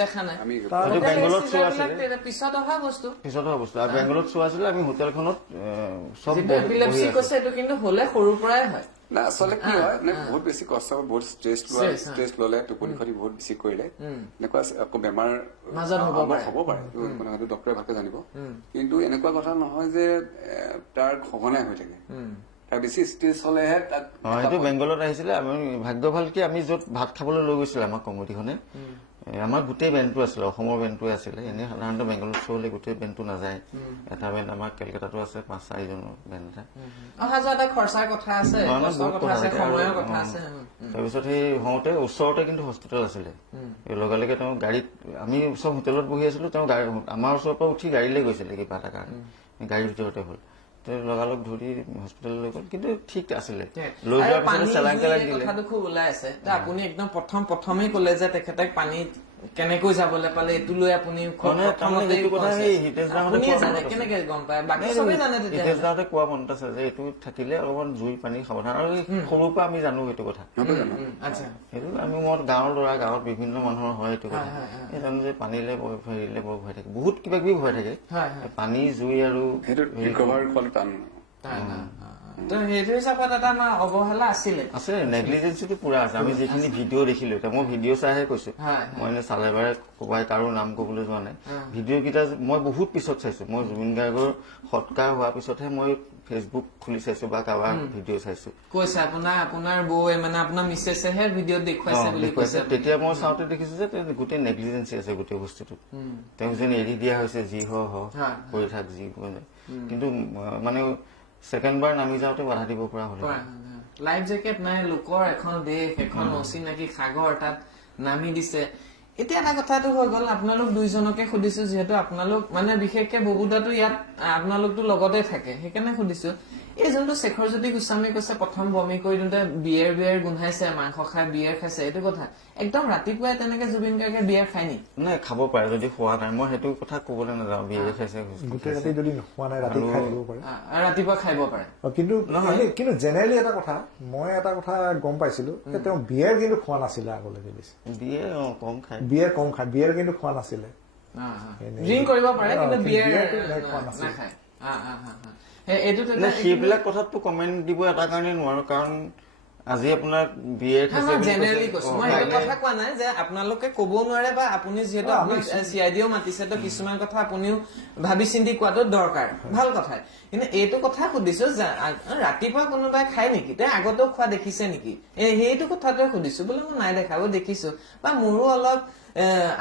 দেখা নাই, বেংগলত শ্ব' আছিলে, পিছত অহা বস্তু। আৰু বেংগলত শ্ব' আছিলে, আমি হোটেলখনত চব কৈছে এইটো কিন্তু হলে সৰুৰ পৰাই হয় না। আচলতে কি হয় মানে বহুত বেছি কষ্ট হয়, বহুত ষ্ট্ৰেছ ললে, টোপনি খতি বহুত বেছি কৰিলে এনেকুৱা আকৌ বেমাৰ হ'ব পাৰে, ডক্টৰে ভালকে জানিব। কিন্তু এনেকুৱা কথা নহয় যে তাৰ সঘনাই হৈ থাকে, তাৰ বেছি ষ্ট্ৰেছ হলেহে তাত। এইটো বেংগলত আহিছিলে। আমি ভাগ্য ভাল কি আমি য'ত ভাত খাবলৈ লৈ গৈছিলে আমাৰ কমিটিখনে, আমাৰ গোটেই বেণ্ডটো আছিলে, অসমৰ বেণ্ডটোৱে আছিলে। এনেই সাধাৰণতে বেংগলত শ্ব' হলে গোটেই বেণ্ডটো নাযায়, এটা বেণ্ড আমাৰ কেলকাতাতো আছে, 5-4জনৰ বেণ্ড এটা। তাৰপিছত সেই হওঁতে ওচৰতে কিন্তু হস্পিটেল আছিলে, লগে লগে তেওঁ গাড়ীত, আমি চব হোটেলত বহি আছিলো, তেওঁ আমাৰ ওচৰৰ পৰা উঠি গাড়ীলৈ গৈছিলে কিবা এটা কাৰণে, গাড়ীৰ ভিতৰতে হ'ল, লগালগ ধৰি হস্পিটেললৈ গ'ল, কিন্তু ঠিক আছিলে। লৈ যোৱাৰ পিছত চেলাইন তেলাইন দিলে। কথাটো খুব ওলাই আছে, আপুনি একদম প্ৰথমেই ক'লে যে তেখেতক পানীত কেনেকৈ যাবলৈ পালে, এইটো লৈ আপুনি কেনেকে গম পায়? বাকী চবেই জানে যাওঁতে কোৱা মনত আছে যে এইটো থাকিলে অলপমান জুই পানী সাৱধান, আৰু সৰুৰ পৰা আমি জানো এইটো কথা। সেইটো আমি গাঁৱৰ ল'ৰা, গাঁৱত বিভিন্ন মানুহৰ হয় এইটো কথা, জানো যে পানীলে হেৰিলে বৰ ভয় থাকে, বহুত কিবা কিবি ভয় থাকে, পানী জুই আৰু সেইটো হিচাপত এটা আমাৰ অৱহেলা আছিলে, নেগলিজেঞ্চিটো পুৰা আছে। আমি যিখিনি ভিডিঅ' দেখিলো, এতিয়া মই ভিডিঅ' চাইহে কৈছো, মই এনে চালে বাৰে ক'বাই কাৰো নাম ক'বলৈ যোৱা নাই। ভিডিঅ' কেইটা মই বহুত পিছত চাইছো, মই জুবিন গাৰ্গৰ সৎকাৰ হোৱাৰ পিছতহে মই ফেচবুক খুলি চাইছো বা কাৰোবাৰ ভিডিঅ' চাইছো। কৈছে আপোনাৰ বৌয়ে মানে আপোনাৰ মিছেছেহে ভিডিঅ'ত দেখুৱাইছে বুলি কৈছে। তেতিয়া মই চাওঁতে দেখিছো যে গোটেই নেগলিজেঞ্চি আছে গোটেই বস্তুটোত, তেওঁক যেন এৰি দিয়া হৈছে, যি কৰি থাক যি কৰে। কিন্তু মানে ছেকেণ্ড বাৰ নামি যাওঁতে বাধা দিব পৰা হ'ল। লাইফ জেকেট নাই, লোকৰ এখন দেশ, এখন অচিনাকি সাগৰ, তাত নামি দিছে। এতিয়া এটা কথাটো হৈ গ'ল, আপোনালোক দুইজনকে সুধিছো, যিহেতু আপোনালোক মানে বিশেষকে ববুদাটো ইয়াত আপোনালোকতো লগতে থাকে, সেইকাৰণে সুধিছো, এই যোনটো শেখৰজ্যোতি গোস্বামী কৈছে প্ৰথম বমি কৰি দিওঁতে বিয়েৰ গোন্ধাইছে, মাংস খাই বিয়েৰ খাইছে, এইটো কথা একদম ৰাতিপুৱাই তেনেকে জুবিন গাৰ্গে বিয়েৰ খায় নি? নাই, খাব পাৰে যদি খোৱা নাই, মই সেইটো কথা ক'বলৈ নাযাওঁ। বিয়েৰ খাইছে, গোটেই ৰাতি যদি খোৱা নাই, ৰাতি খাই দিব পাৰে, ৰাতিপুৱা খাব পাৰে। কিন্তু জেনেৰেলি এটা কথা, মই এটা কথা গম পাইছিলো যে তেওঁ বিয়েৰ কিন্তু খোৱা নাছিলে আগলৈকে, বেছি বিয়েৰ কম খায়, বিয়েৰ কিন্তু খোৱা নাছিলে। ড্ৰিংক কৰিব পাৰে কিন্তু বিয়েৰ নাখায়। সেইবিলাক কথাতো কমেণ্ট দিব এটা কাৰণে নোৱাৰো, কাৰণ আজি আপোনাৰ বিয়েৰ খাইছে জেনেৰেলি কৈছো, মই সেইটো কথা কোৱা নাই যে আপোনালোকে ক'বও নোৱাৰে, বা আপুনি যিহেতু আপোনাক CIDও মাতিছে, তো কিছুমান কথা আপুনিও ভাবি চিন্তি কোৱাটো দৰকাৰ, ভাল কথা। কিন্তু এইটো কথা সুধিছো যে ৰাতিপুৱা কোনোবাই খায় নেকি, তেওঁ আগতেও খোৱা দেখিছে নেকি, সেইটো কথাটোৱে সুধিছো। বোলে মই নাই দেখাব, দেখিছো, বা মোৰো অলপ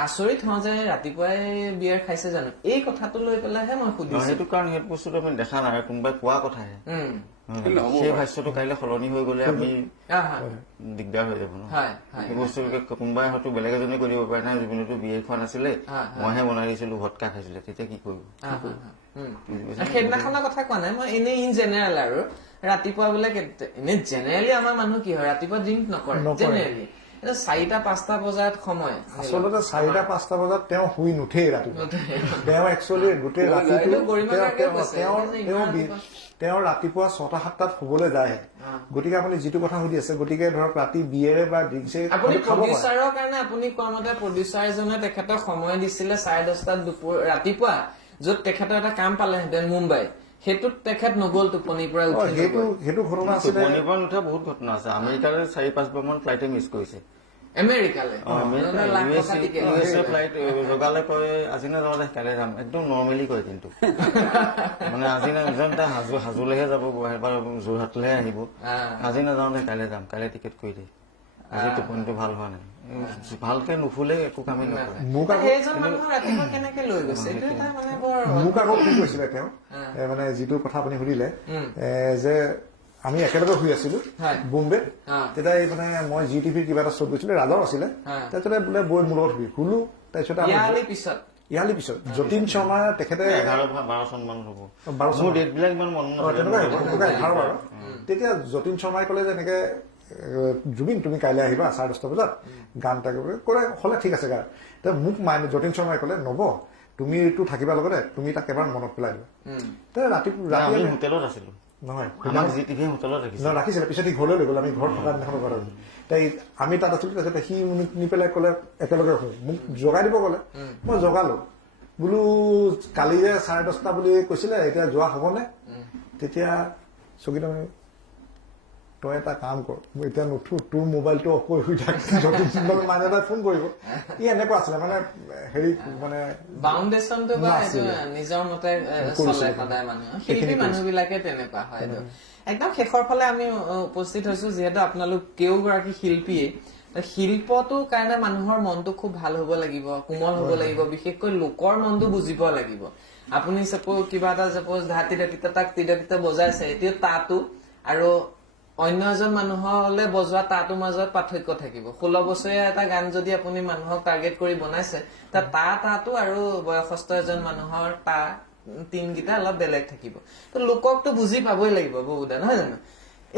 আচৰিত হওঁ যে ৰাতিপুৱাই বিয়েৰ খাইছে জানো, এই কথাটো লৈ পেলাইহে মই সুধিছো। সেইটো কাৰণ সেইটো বস্তুটো আমি দেখা নাই, কোনোবাই কোৱা কথাহে, সেই ভাষ্যটো কাইলৈ সলনি হৈ গলে আমি দিগদাৰ হৈ যাব ন। সেই বস্তুটোকে কোনোবাই হয়তো বেলেগ এজনে কৰিব পাৰে, নাই জুবিনতো বিয়েৰ খোৱা নাছিলে, মইহে বনাই দিছিলো, ভটকা খাইছিলে, তেতিয়া কি কৰিব? সেইদিনাখনৰ কথা কোৱা নাই মই, এনেই ইন জেনেৰেল আৰু ৰাতিপুৱা বোলে, এনে জেনেৰেলি আমাৰ মানুহ কি হয়, ৰাতিপুৱা ড্ৰিংক নকৰে জেনেৰেলি, 4-5টা বজাত সময় আচলতে 4-5টা বজাত তেওঁ শুই নুঠেই ৰাতিপুৱা তেওঁ একচুৱেলি গোটেই ৰাতিটো তেওঁ ৰাতিপুৱা 6-7টাত শুবলৈ যায় গতিকে আপুনি যিটো কথা সুধি আছে গতিকে ধৰক ৰাতি বিয়েৰে বা ড্ৰিংকছে আপুনি প্ৰডিউচাৰৰ কাৰণে আপুনি কোৱা মতে প্ৰডিউচাৰ এজনে তেখেতক সময় দিছিলে 10:30টাত ৰাতিপুৱা য'ত তেখেতৰ এটা কাম পালেহেঁতেন মুম্বাই সেইটোত তেখেত নগ'ল টোপনিৰ পৰা উঠি সেইটো ঘটনা আছিলে টোপনিৰ পৰা নুঠা বহুত ঘটনা আছে আমেৰিকাৰ 4-5 বাৰমান ফ্লাইটে মিছ কৰিছে আমেৰিকালে USA ফ্লাইট জগালে কয় আজি নাযাওঁ কাইলৈ যাম একদম নৰ্মেলি কয় কিন্তু মানে আজি নাযাওঁ হাজোলেহে যাব এবাৰ যোৰহাটলেহে আহিব আজি নাযাওঁ দে কাইলৈ যাম কাইলৈ টিকেট কৰি দিয়ে আজি টোপনিটো ভাল হোৱা নাই ভালকে নুশুলে একো কামেই নকৰে মোক আকৌ কি কৈছিলে তেওঁ মানে যিটো কথা আপুনি সুধিলে যে আমি একেলগে শুই আছিলো বোম্বে তেতিয়া মানে মই GTV কিবা এটা শ্ব' গৈছিলো ৰাজাও আছিলে তাৰপিছতে বোলে বৈ মোৰ লগত শুলো তাৰপিছতে ইয়ালি পিছত যতীন শৰ্মা তেখেতে 11-12 চনমান হ'ব মোৰ ডেটবিলাক ইমান মন তেনেকুৱা তেতিয়া যতীন শৰ্মাই ক'লে যে এনেকে জুবিন তুমি কাইলৈ আহিবা 10:30 বজাত গান এটা কৰে হ'লে ঠিক আছে গা মোক যতীন শৰ্মাই ক'লে নব তুমি এইটো থাকিবা লগতে তুমি তাক এবাৰ মনত পেলাই দিবা ৰাতি হোটেলত আছিলো নহয় ৰাখিছিলে পিছত সি ঘৰলৈ লৈ গ'ল আমি ঘৰত থকা দিনাখন ঘৰত তাই আমি তাত আছিলো তাৰপিছত সি নি পেলাই ক'লে একেলগে শুওঁ মোক জগাই দিব ক'লে মই জগালো বোলো কালি যে 10:30 বুলি কৈছিলে এতিয়া যোৱা হ'বনে তেতিয়া চকীত তই এটা কাম কৰ এতিয়া নুঠো তোৰ মোবাইলটো অফ কৰি শুই থাক মানুহ এটাই ফোন কৰিব ই এনেকুৱা আছিলে মানে হেৰি মানে বাউণ্ডেশ্যনটো বা নিজৰ মতে চলে সদায় মানুহ শিল্পী মানুহবিলাকে তেনেকুৱা হয় একদম শেষৰ ফালে আমি উপস্থিত হৈছো যিহেতু আপোনালোক কেওগৰাকী শিল্পীয়ে শিল্পটোৰ কাৰণে মানুহৰ মনটো খুব ভাল হ'ব লাগিব কোমল হ'ব লাগিব বিশেষকৈ লোকৰ মনটো বুজিব লাগিব আপুনি চাপোজ কিবা এটা চাপোজ ধাতিতা বজাইছে এতিয়া তাতো আৰু অন্য এজন মানুহলে বজোৱা তাটোৰ মাজত পাৰ্থক্য থাকিব 16 বছৰীয়া এটা গান যদি আপুনি মানুহক টাৰ্গেট কৰি বনাইছে তাতো আৰু বয়সস্থ এজন মানুহৰ টিমকেইটা অলপ বেলেগ থাকিব তো লোককতো বুজি পাবই লাগিব বহুদা নহয় জানো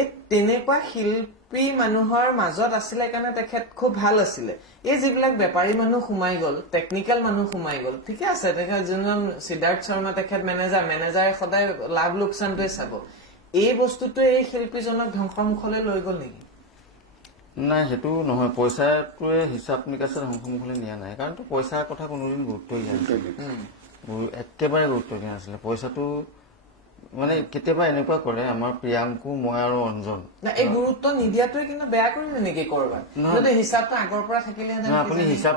এই তেনেকুৱা শিল্পী মানুহৰ মাজত আছিলে কাৰণে তেখেত খুব ভাল আছিলে এই যিবিলাক বেপাৰী মানুহ সোমাই গ'ল টেকনিকেল মানুহ সোমাই গ'ল ঠিকে আছে তেখেত যোনজন সিদ্ধাৰ্থ শৰ্মা তেখেত মেনেজাৰে সদায় লাভ লোকচানটোৱে চাব এই বস্তুটোৱে এই শিল্পীজনক ধ্বংসমুখলৈ লৈ গ'ল নেকি নাই সেইটো নহয় পইচাটোৱে হিচাপ নিকাচে ধ্বংসমুখলৈ নিয়া নাই কাৰণ পইচাৰ কথা কোনোদিন গুৰুত্বই দিয়া নাছিল একেবাৰে গুৰুত্ব দিয়া নাছিলে পইচাটো মানে কেতিয়াবা এনেকুৱা কৰে আমাৰ প্ৰিয়াংকু মই আৰু অঞ্জন এই গুৰুত্ব নিদিয়াটোৱে কিন্তু বেয়া কৰিলে নেকি কৰবাত যদি হিচাপটো আগৰ পৰা থাকিলেহেঁতেন আপুনি হিচাপ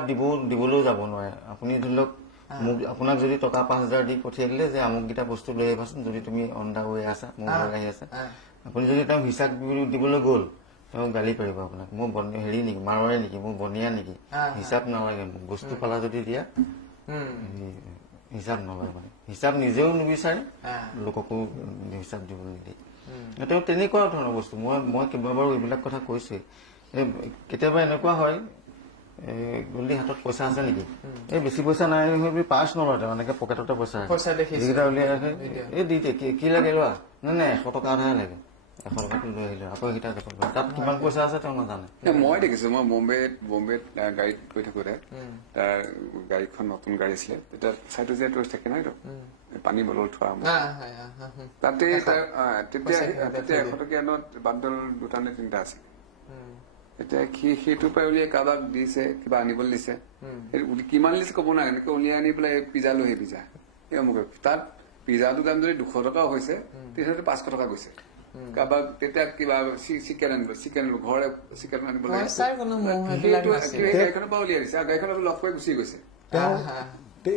দিবলৈও যাব নোৱাৰে আপুনি ধৰি লওক মোক আপোনাক যদি টকা 5,000 দি পঠিয়াই দিলে যে আমুককেইটা বস্তু লৈ আহিবাচোন যদি তুমি অন দা ৱে আছা মোৰ ঘৰ আহি আছা আপুনি যদি তেওঁ হিচাপ দিবলৈ গ'ল তেওঁ গালি পাৰিব আপোনাক মোৰ হেৰি নেকি মাৰোৱাৰী নেকি মোৰ বনিয়া নেকি হিচাপ নালাগে মোক বস্তু পালা যদি দিয়া হিচাপ নলয় মানে হিচাপ নিজেও নিবিচাৰে লোককো হিচাপ দিবলৈ নিদিয়ে তেওঁ তেনেকুৱা ধৰণৰ বস্তু মই কেইবাবাৰো এইবিলাক কথা কৈছোৱে কেতিয়াবা এনেকুৱা হয় গলি হাতত পইচা আছে নেকি এই বেছি পইচা নাই পাঁচ নলয় তেওঁ এনেকে পকেটতে পইচা যিকেইটা উলিয়াই ৰাখে এই দি কি লাগে লোৱা নাই 100 টকা এটাহে লাগে 100 টকাটো লৈ আহিলে আকৌ এইকেইটা তাত কিমান পইচা আছে তেওঁ নাজানে মই দেখিছো মই বম্বেত গাড়ীত গৈ থাকোতে তাৰ গাড়ীখন নতুন গাড়ী আছিলে তেতিয়া চাইটো যে টুৰিষ্ট থাকে নহয় পানী বটল থোৱা তাতে তেতিয়া 100 টকীয়া নোট বান্দল 2টা নে 3টা আছে এতিয়া সেইটোৰ পৰা উলিয়াই কাৰোবাক দিছে কিবা আনিবলৈ দিছে কিমান দিছে ক'ব নাই এনেকে উলিয়াই আনি পেলাই পিজ্জা লৈ পিজ্জা এই অমুক তাত পিজ্জাটোৰ দাম যদি 200 টকা হৈছে তেতিয়াহ'লে 500 টকা গৈছে কাৰোবাক তেতিয়া কিবা চিকেন ঘৰে চিকেন আনিবলৈ গাড়ীখনৰ পৰা উলিয়াই দিছে আৰু গাড়ীখন লগ কৰি গুচি গৈছে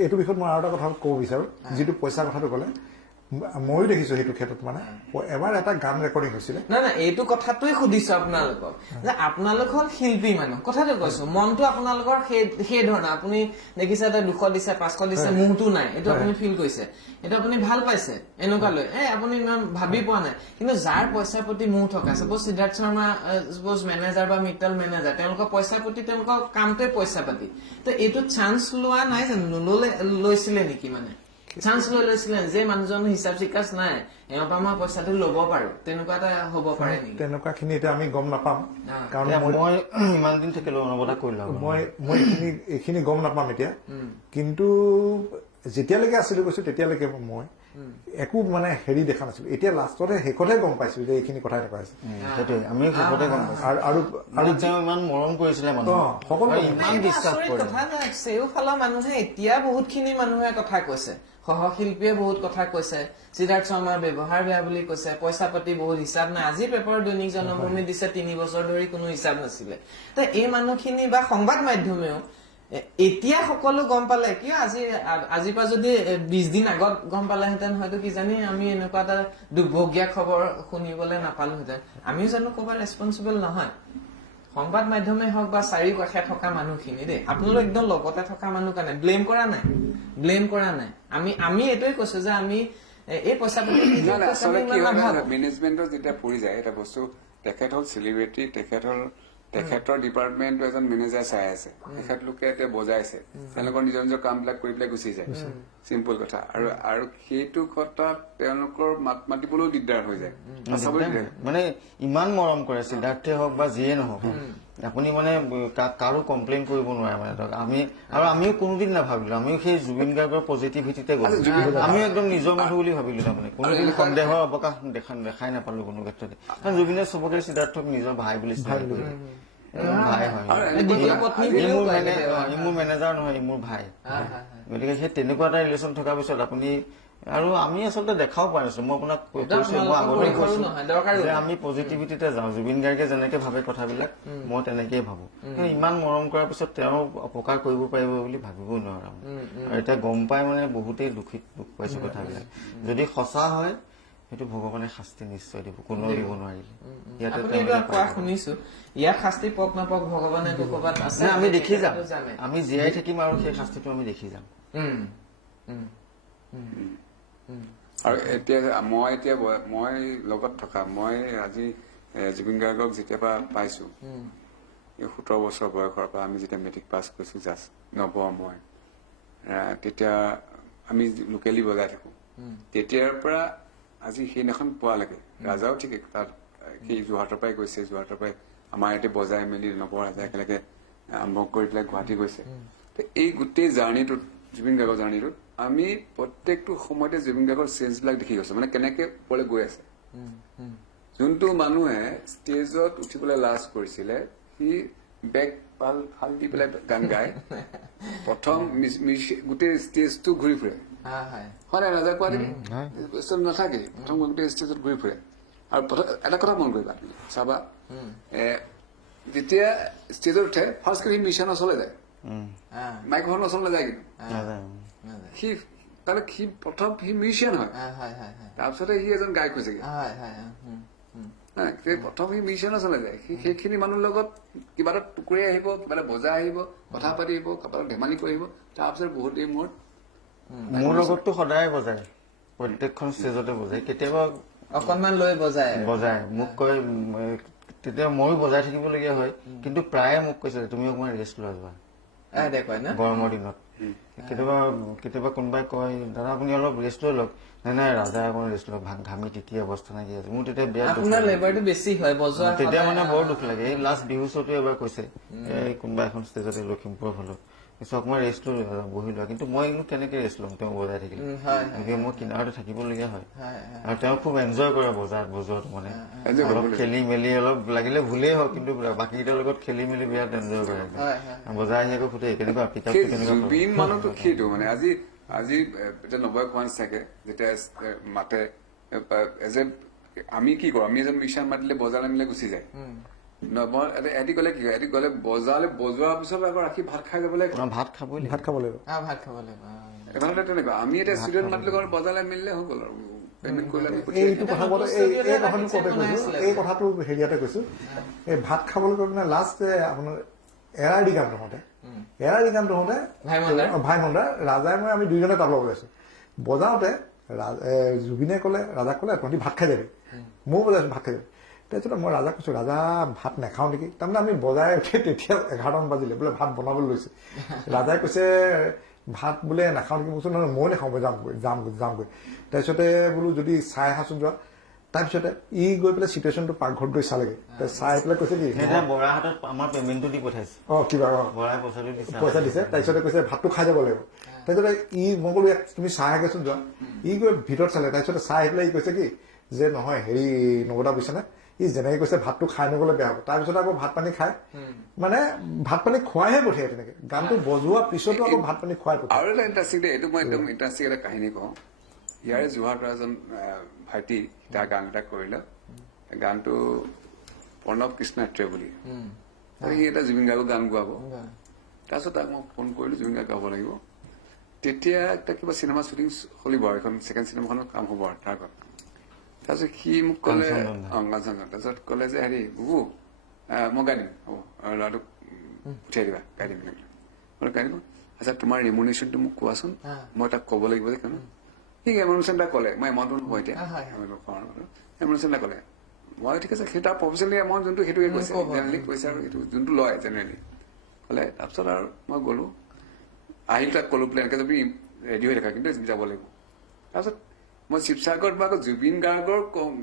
এইটো বিষয়ত মই আৰু এটা কথা ক'ব বিচাৰো যিটো পইচাৰ কথাটো ক'লে ময়ো দেখিছো সেইটো ক্ষেত্ৰত মানে এবাৰ এটা গান ৰেকৰ্ডিং হৈছিলে নাই এইটো কথাটোৱে সুধিছো আপোনালোকক যে আপোনালোক হ'ল শিল্পী মানুহ কথাটো কৈছো মনটো আপোনালোকৰ সেই ধৰণৰ আপুনি দেখিছে 200 দিছে 500 দিছে মোহটো নাই এইটো আপুনি ফিল কৰিছে এইটো আপুনি ভাল পাইছে এনেকুৱা লৈ আপুনি ইমান ভাবি পোৱা নাই কিন্তু যাৰ পইচাৰ প্ৰতি মোহ থকা suppose Siddharth Sharma suppose manager বা মিটল মেনেজাৰ তেওঁলোকৰ পইচাৰ প্ৰতি তেওঁলোকৰ কামটোৱে পইচা পাতি তো এইটো চান্স লোৱা নাই জানো লৈছিলে নেকি মানে চান্স লৈ লৈছিলেন যে মানুহজন হিচাপ চিকাচ নাই এওঁৰ পৰা মই পইচাটো ল'ব পাৰো তেনেকুৱা এটা হ'ব পাৰে নেকি তেনেকুৱা খিনি এতিয়া আমি গম নাপাম কাৰণ এতিয়া মই ইমান দিন থাকিলো অনুবাদ কৰিলো মই এইখিনি গম নাপাম এতিয়া কিন্তু যেতিয়ালৈকে আছিলো কৈছো তেতিয়ালৈকে মই একো মানে হেৰি দেখা নাছিলো এতিয়া লাষ্টতে শেষতহে গম পাইছো যে এইখিনি কথা এনেকুৱা আছে সেইটোৱে আমি শেষতে গম পাইছো আৰু আৰু তেওঁ ইমান মৰম কৰিছিলে মানুহ সকলো ইমান বিশ্বাস আচৰিত কৰে কথা যে চেউফালৰ মানুহে এতিয়া বহুতখিনি মানুহে কথা কৈছে সহশিল্পীয়ে বহুত কথা কৈছে সিদ্ধাৰ্থ শৰ্মাৰ ব্যৱহাৰ বেয়া বুলি কৈছে পইচা পাতি বহুত হিচাপ নাই আজি পেপাৰ দৈনিক জনমভূমি দিছে 3 বছৰ ধৰি কোনো হিচাপ নাছিলে এই মানুহখিনি বা সংবাদ মাধ্যমেও এতিয়া সকলো গম পালে কিয় আজিৰ পৰা যদি 20 দিন আগত গম পালেহেঁতেন হয়তো কিজানি আমি এনেকুৱা এটা দুৰ্ভগীয়া খবৰ শুনিবলৈ নাপালোহেঁতেন আমিও জানো ক'ৰবাত ৰেছপনচিবল নহয় সংবাদ মাধ্যমে হওক বা চাৰিওকাষে থকা মানুহখিনি দেই আপোনালোক একদম লগতে থকা মানুহ কাৰণে ব্লেম কৰা নাই আমি এইটোৱে কৈছো যে আমি এই পইচা পাতি আচলতে কি হয় মেনেজমেন্টৰ যেতিয়া পৰি যায় এটা বস্তু তেখেত হ'ল চেলিব্ৰিটি তেখেতৰ ডিপাৰ্টমেণ্ট এজন মেনেজাৰ চাই আছে তেখেতলোকে এতিয়া বজাইছে তেওঁলোকৰ নিজৰ নিজৰ কামবিলাক কৰি পেলাই গুচি যায় চিম্পল কথা আৰু সেইটো ক্ষেত্ৰত তেওঁলোকৰ মাত মাতিবলৈও দিগদাৰ হৈ যায় মানে ইমান মৰম কৰে সিদ্ধাৰ্থে হওক বা যিয়ে নহওক আপুনি মানে কাৰো কমপ্লেইন কৰিব নোৱাৰে মানে আমিও কোনোদিন নাভাবিলো আমিও সেই জুবিন গাৰ্গৰ পজিটিভিটিতে গলো আমিও একদম নিজৰ মানুহ বুলি ভাবিলো তাৰমানে কোনোদিন সন্দেহৰ অৱকাশ দেখাই নাপালো কোনো ক্ষেত্ৰতে কাৰণ জুবিনে চবকে সিদ্ধাৰ্থক নিজৰ ভাই বুলি ভাই হয় ই মোৰ মেনেজাৰ নহয় ই মোৰ ভাই গতিকে সেই তেনেকুৱা এটা ৰিলেশ্যন থকাৰ পিছত আপুনি আৰু আমি আচলতে দেখাও পাই আছো মই আপোনাক কৈছো মই আগতে কৈছো যে আমি পজিটিভিটিতে যাওঁ জুবিন গাৰ্গে যেনেকে ভাবে কথাবিলাক মই তেনেকেই ভাবো ইমান মৰম কৰাৰ পিছত তেওঁ অপকাৰ কৰিব পাৰিব বুলি ভাবিব নোৱাৰো আৰু এতিয়া গম পাই মানে বহুতেই দুখ পাইছো কথাবিলাক যদি সঁচা হয় সেইটো ভগৱানে শাস্তি নিশ্চয় দিব কোনো দিব নোৱাৰিলে শুনিছো ইয়াত শাস্তি পক নাপক ভগৱানে ক'ৰবাত আছে আমি দেখি যাম আমি জীয়াই থাকিম আৰু সেই শাস্তিটো আমি দেখি যাম আৰু এতিয়া মই লগত থকা মই আজি জুবিন গাৰ্গক যেতিয়াৰ পৰা পাইছো এই 17 বছৰ বয়সৰ পৰা আমি যেতিয়া মেট্ৰিক পাছ কৰিছো জাষ্ট মই তেতিয়া আমি লোকেলি বজাই থাকো তেতিয়াৰ পৰা আজি সেইদিনাখন পোৱালৈকে ৰাজাও ঠিক তাত সেই যোৰহাটৰ পৰাই গৈছে যোৰহাটৰ পৰাই আমাৰ ইয়াতে বজাই মেলি নৱ ৰাজা একেলগে আৰম্ভ কৰি পেলাই গুৱাহাটী গৈছে এই গোটেই জাৰ্ণিটোত জুবিন গাৰ্গৰ জাৰ্ণিটোত আমি প্ৰত্যেকটো সময়তে জুবিন গাৰ্গৰ চেঞ্জবিলাক দেখি গৈছো মানে কেনেকে ওপৰলৈ গৈ আছে যোনটো মানুহে ষ্টেজত উঠিবলৈ লাজ কৰিছিলে সি বেক ফাল দি পেলাই গান গায় প্ৰথম গোটেই ষ্টেজটো ঘূৰি ফুৰে হয় ৰাজা কোৱা নেকি নাথাকে প্ৰথম গোটেই ষ্টেজত ঘূৰি ফুৰে আৰু এটা কথা মন কৰিবা চাবা যেতিয়া ষ্টেজত উঠে ফাৰ্ষ্ট সি মিছন নচলে যায় মাইক্ৰফোন নচলে যায় কিন্তু সি প্ৰথম সি মিউজিচিয়ান হয় তাৰপিছতে সি এজন গায়ক হৈছেগে প্ৰথম সি মিউজিচিয়ানৰ চলে যায় সেইখিনি মানুহৰ লগত কিবা এটা টুকুৰি আহিব কিবা এটা বজাই আহিব কথা পাতি আহিব কিবা এটা ধেমালি কৰি আহিব তাৰপিছত বহুত দেৰি মোৰ লগততো সদায় বজায় প্ৰত্যেকখন ষ্টেজতে বজায় কেতিয়াবা অকনমান লৈ বজায় মোক কয় তেতিয়া ময়ো বজাই থাকিবলগীয়া হয় কিন্তু প্ৰায়ে মোক কৈছে তুমি অকমান ৰেষ্ট লোৱা যোৱা গৰমৰ দিনত কেতিয়াবা কোনোবাই কয় দাদা আপুনি অলপ ৰেষ্ট লৈ লওক নাই ৰাজা অকমান ৰেষ্ট লওক ঘামি তিতি অৱস্থা নাকি আছে মোৰ তেতিয়া বেয়া তেতিয়া মানে বৰ দুখ লাগে এই লাষ্ট বিহু শ্বটো এবাৰ কৈছে এই কোনোবা এখন ষ্টেজতে লখিমপুৰৰ ফালত কিছু অকমান ৰেষ্ট লৈ বহি লোৱা কিন্তু মই কেনেকে ৰেষ্ট ল'ম তেওঁ বজাই থাকিলে গতিকে মই কিনাৰতে থাকিবলগীয়া হয় আৰু তেওঁ খুব এনজয় কৰে বজোৱাটো মানে অলপ খেলি মেলি অলপ লাগিলে ভুলেই হওক কিন্তু বাকীকেইটাৰ লগত খেলি মেলি বিৰাট এনজয় কৰে বজাই আহি আকৌ ফুটে কেনেকুৱা পিকআপটো কেনেকুৱা জুবিন মানুহটো সেইটো মানে আজি এতিয়া নবয় কোৱা চাগে যেতিয়া মাতে আমি কি কৰো আমি এজন মিছন মাতিলে বজালে মিলে গুচি যায় এটি গলে কি হয় এটি গলে বজোৱাৰ পিছত আকৌ ৰাখি ভাত খাই যাব লাগিব ভাত খাব লাগিব এফালে তেনেকুৱা আমি এতিয়া ষ্টুডিঅ'ত মাতিলে বজালে মিলিলে হৈ গ'ল আৰু এইটো কথা এই কথাটো হেৰিয়াতে কৈছো এই ভাত খাবলৈ গৈ মানে লাষ্ট আপোনাৰ এৰাৰ দি গানটো হওঁতে ভাই মন্দাৰ ৰাজাই মই আমি দুইজনে তাবলা বজাইছো বজাওতে জুবিনে কলে ৰাজাক কলে তহঁতি ভাত খাই যাবি ময়ো বজাইছো ভাত খাই যাবি তাৰপিছত মই ৰাজাক কৈছো ৰাজা ভাত নাখাওঁ নেকি তাৰমানে আমি বজাই উঠি তেতিয়া 11 মান বাজিলে বোলে ভাত বনাবলৈ লৈছে ৰাজাই কৈছে ভাত বোলে নাখাওঁ নেকি বস্তু নহয় মই নাখাওঁ যামগৈ তাৰপিছতে বোলো যদি চাই আহাচোন যোৱা তাৰপিছতে ই গৈ পেলাই চিটুৱেশ্যনটো পাকঘৰত গৈ চালেগে চাই পেলাই কৈছে কি বৰা হাতত আমাৰ পেমেণ্টটো দি পঠাইছে কিবা বৰাই পইচাটো দিছে পইচা দিছে তাৰপিছতে কৈছে ভাতটো খাই যাব লাগিব তাৰপিছতে মই ক'লো তুমি চাহ আহাগেচোন যোৱা ই গৈ ভিতৰত চালে তাৰপিছতে চাই আহি পেলাই ই কৈছে কি যে নহয় হেৰি নগদা বুজিছেনে ই যেনেকে কৈছে ভাতটো খাই নগলে বেয়া হ'ব তাৰপিছত আকৌ ভাত পানী খাই মানে ভাত পানী খুৱাইহে পঠিয়াই তেনেকে গানটো বজোৱাৰ পিছতো আকৌ ভাত পানী খুৱাই পঠিয়াই আৰু এটা ইণ্টাৰেষ্টিং দেই এইটো মই একদম ইণ্টাৰেষ্টিং এটা কাহিনী কওঁ ইয়াৰে যোৰহাটৰ এজন ভাইটি তাৰ গান এটা কৰিলে গানটো প্ৰণৱ কৃষ্ণাত্ৰে বুলি সি এটা জুবিন গাৰ্গৰ গান গোৱাব তাৰপিছত তাক মই ফোন কৰিলো জুবিন গাৰ্গ গাব লাগিব তেতিয়া এটা কিবা চিনেমা শ্বুটিং চলিব আৰু এখন ছেকেণ্ড চিনেমাখনৰ কাম হ'ব আৰু তাৰ কথা তাৰপিছত সি মোক ক'লে তাৰপিছত ক'লে যে হেৰি বুবু মই গাই দিম হ'ব আৰু ল'ৰাটোক পঠিয়াই দিবা গাই দিম গাই দিব আচ্ছা তোমাৰ ৰেমুনেশ্যনটো মোক কোৱাচোন মই তাক ক'ব লাগিব যে কিয়নো ঠিক এমুনেশ্যন এটা ক'লে মই এমাউণ্টটো নকওঁ এতিয়া এমুনেশ্যন এটা ক'লে মই ঠিক আছে সেই তাৰ প্ৰফেচনেলি এমাউণ্ট যোনটো সেইটোৱে কৈছে জেনেৰেলি কৈছে আৰু সেইটো যোনটো লয় জেনেৰেলি ক'লে তাৰপিছত আৰু মই গ'লো আহিল তাক ক'লো বোলে এনেকৈ তুমি ৰেডি হৈ থাকা কিন্তু যাব লাগিব তাৰপিছত মই শিৱসাগৰত বা জুবিন গাৰ্গৰ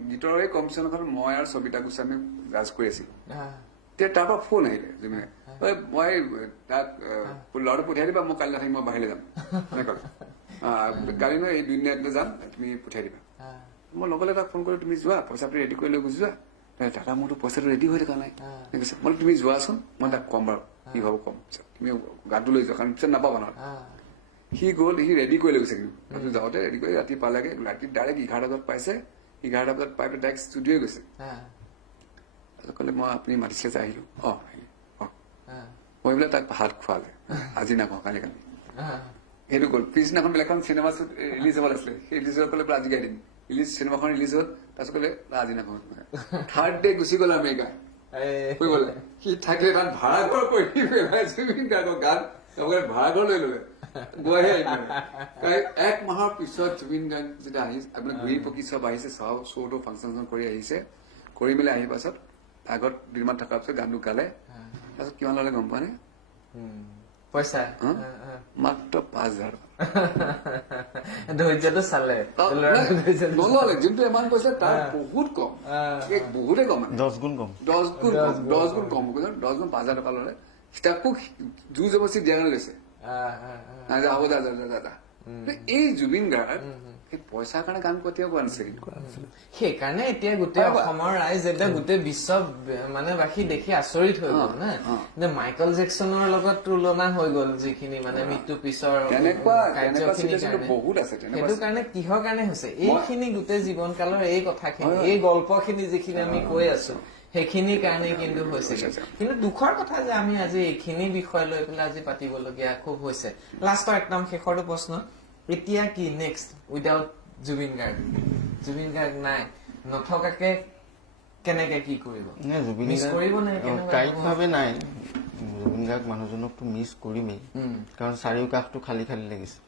গীতৰে কম্পিটিশ্যনখন মই আৰু সবিতা গোস্বামী জাজ কৰি আছিলো তেতিয়া তাৰ পৰা ফোন আহিলে জুবিনে মই তাক ল'ৰাটো পঠিয়াই দিবা মই কালি নাথাকিম মই বাহিৰলৈ যাম এনেকৈ কালি নহয় এই 2 দিনতে যাম তুমি পঠিয়াই দিবা মই লগতে তাক ফোন কৰি তুমি যোৱা পইচাটো ৰেডি কৰি লৈ গুচি যোৱা দাদা মোৰতো পইচাটো ৰেডি হৈ থকা নাই কৈছে মই তুমি যোৱাচোন মই তাক ক'ম বাৰু কি ভাবো ক'ম তুমি গানটো লৈ যোৱা কাৰণ পিছত নাপাবা নহয় সি গ'ল সি ৰেডি কৰি লৈ গৈছে কিন্তু যাওঁতে ৰেডি কৰি ৰাতি পালেগে ৰাতি ডাইৰেক্ট 11টা বজাত পাইছে 11টা বজাত পাই পেলাই ডাইৰেক্ট ষ্টুডিঅ গৈছে তাৰপিছত ক'লে মই আপুনি মাতিছিলে যে আহিলো মই বোলে তাক ভাত খোৱালে আজি নাখাওঁ কালি সেইটো গ'ল পিছদিনাখন বেলেগ এখন চিনেমা ৰিলিজ হ'ব আছিলে সেই ৰিলিজ হৈ ক'লে আজি গাই দিম চিনেমাখন ৰিলিজ হ'ল তাৰপিছত ক'লে আজি নাখাওঁ থাৰ্ড ডে গুচি গ'ল আমেৰিকা ফুৰিবলৈ সি থাকিলে কাৰণ ভাড়া ঘৰ কৰি জুবিন গাৰ্গৰ গান ভাড়া ঘৰ লৈ ল'লে গৈহে এক মাহৰ পিছত জুবিন গাৰ্গ যেতিয়া আহি আপুনি ঘূৰি পকি চব আহিছে শ্ব'টো ফাংচন কৰি আহিছে কৰি মেলি আহি পাছত আগত দুদিনমান থকাৰ পিছত গানটো গালে তাৰপিছত কিমান ল'লে গম পোৱা নে পইচা মাত্ৰ 5,000 ধৈৰ্যটো চালে নললে যোনটো এমাউণ্ট কৈছে তাৰ বহুত কম বহুতে কম 10 গুণ কম 10 গুণ 10 গুণ 5,000 টকা ল'লে তাকো জোৰ জবৰদস্তি দিয়া কাৰণে লৈছে হ'ব দাদা এই জুবিন গাৰ্গ এই পইচাৰ কাৰণে গান কেতিয়াও কোৱা নাছিলে সেইকাৰণে এতিয়া গোটেই অসমৰ ৰাইজ এতিয়া গোটেই বিশ্ব মানে বাসী দেখি আচৰিত হৈ গ'ল না মাইকেল জেকচনৰ লগত তুলনা হৈ গ'ল যিখিনি মানে মৃত্যু পিছৰ কাৰ্যখিনিৰ কাৰণে বহুত আছে সেইটো কাৰণে কিহৰ কাৰণে হৈছে এইখিনি গোটেই জীৱন কালৰ এই কথাখিনি এই গল্পখিনি যিখিনি আমি কৈ আছো সেইখিনিৰ কাৰণে কিন্তু হৈছে কিন্তু দুখৰ কথা যে আমি আজি এইখিনি বিষয় লৈ পেলাই আজি পাতিবলগীয়া খুব হৈছে লাষ্টৰ একদম শেষৰটো প্ৰশ্ন এতিয়া কি নেক্সট উইদাউট জুবিন গাৰ্গ নাই নথকাকে কেনেকে কি কৰিব মিছ কৰিব নে কায়িকভাৱে নাই জুবিন গাৰ্গ মানুহজনকতো মিছ কৰিমেই কাৰণ চাৰিওকাষটো খালী খালী লাগিছে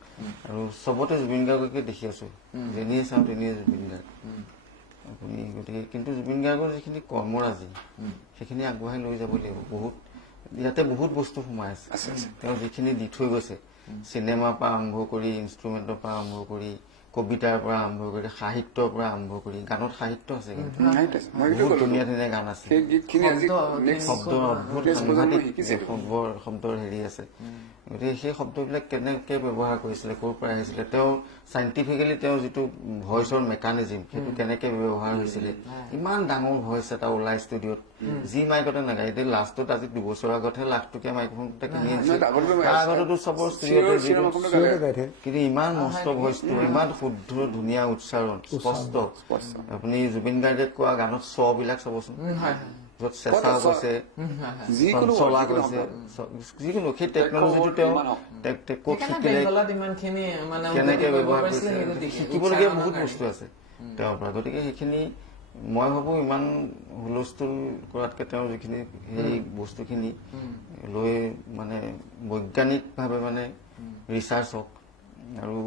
আৰু চবতে জুবিন গাৰ্গকে দেখি আছো যেনিয়ে চাওঁ তেনিয়ে জুবিন গাৰ্গ আপুনি গতিকে কিন্তু জুবিন গাৰ্গৰ যিখিনি কৰ্মৰাজি সেইখিনি আগবঢ়াই লৈ যাব লাগিব বহুত ইয়াতে বহুত বস্তু সোমাই আছে তেওঁ যিখিনি দি থৈ গৈছে চিনেমাৰ পৰা আৰম্ভ কৰি ইনষ্ট্ৰুমেণ্টৰ পৰা আৰম্ভ কৰি কবিতাৰ পৰা আৰম্ভ কৰি সাহিত্যৰ পৰা আৰম্ভ কৰি গানত সাহিত্য আছে কিন্তু বহুত ধুনীয়া ধুনীয়া গান আছে শব্দ অদ্ভুত সাংঘাতিক শব্দৰ হেৰি আছে গতিকে সেই শব্দবিলাক কেনেকে ব্যৱহাৰ কৰিছিলে ক'ৰ পৰা আহিছিলে তেওঁ চাইণ্টিফিকেলি তেওঁ যিটো ভইচৰ মেকানিজিম সেইটো কেনেকে ব্যৱহাৰ হৈছিলে ইমান ডাঙৰ ভইচ এটা ওলাই ষ্টুডিঅ'ত যি মাইকতে নাগায় এতিয়া লাষ্টত আজি 2 বছৰ আগতহে লাখ-টকীয়া মাইক্ৰফোন এটা কিনি আনিছে তাৰ আগতেতো চবৰ ষ্টুডিঅ'তে কিন্তু ইমান মস্ত ভইচটো ইমান শুদ্ধ ধুনীয়া উচ্চাৰণ স্পষ্ট আপুনি জুবিন গাৰ্গে কোৱা গানত বিলাক চাবচোন য'ত চেঁচা কৈছে চলা কৈছে যিকোনো সেই টেকনলজিটো তেওঁ ক'ত শিকিলে কেনেকে ব্যৱহাৰ কৰিছে শিকিবলগীয়া বহুত বস্তু আছে তেওঁৰ পৰা গতিকে সেইখিনি মই ভাবো ইমান হুলস্থুল কৰাতকে তেওঁৰ যিখিনি সেই বস্তুখিনি লৈ মানে বৈজ্ঞানিকভাৱে মানে ৰিচাৰ্চ হওক আৰু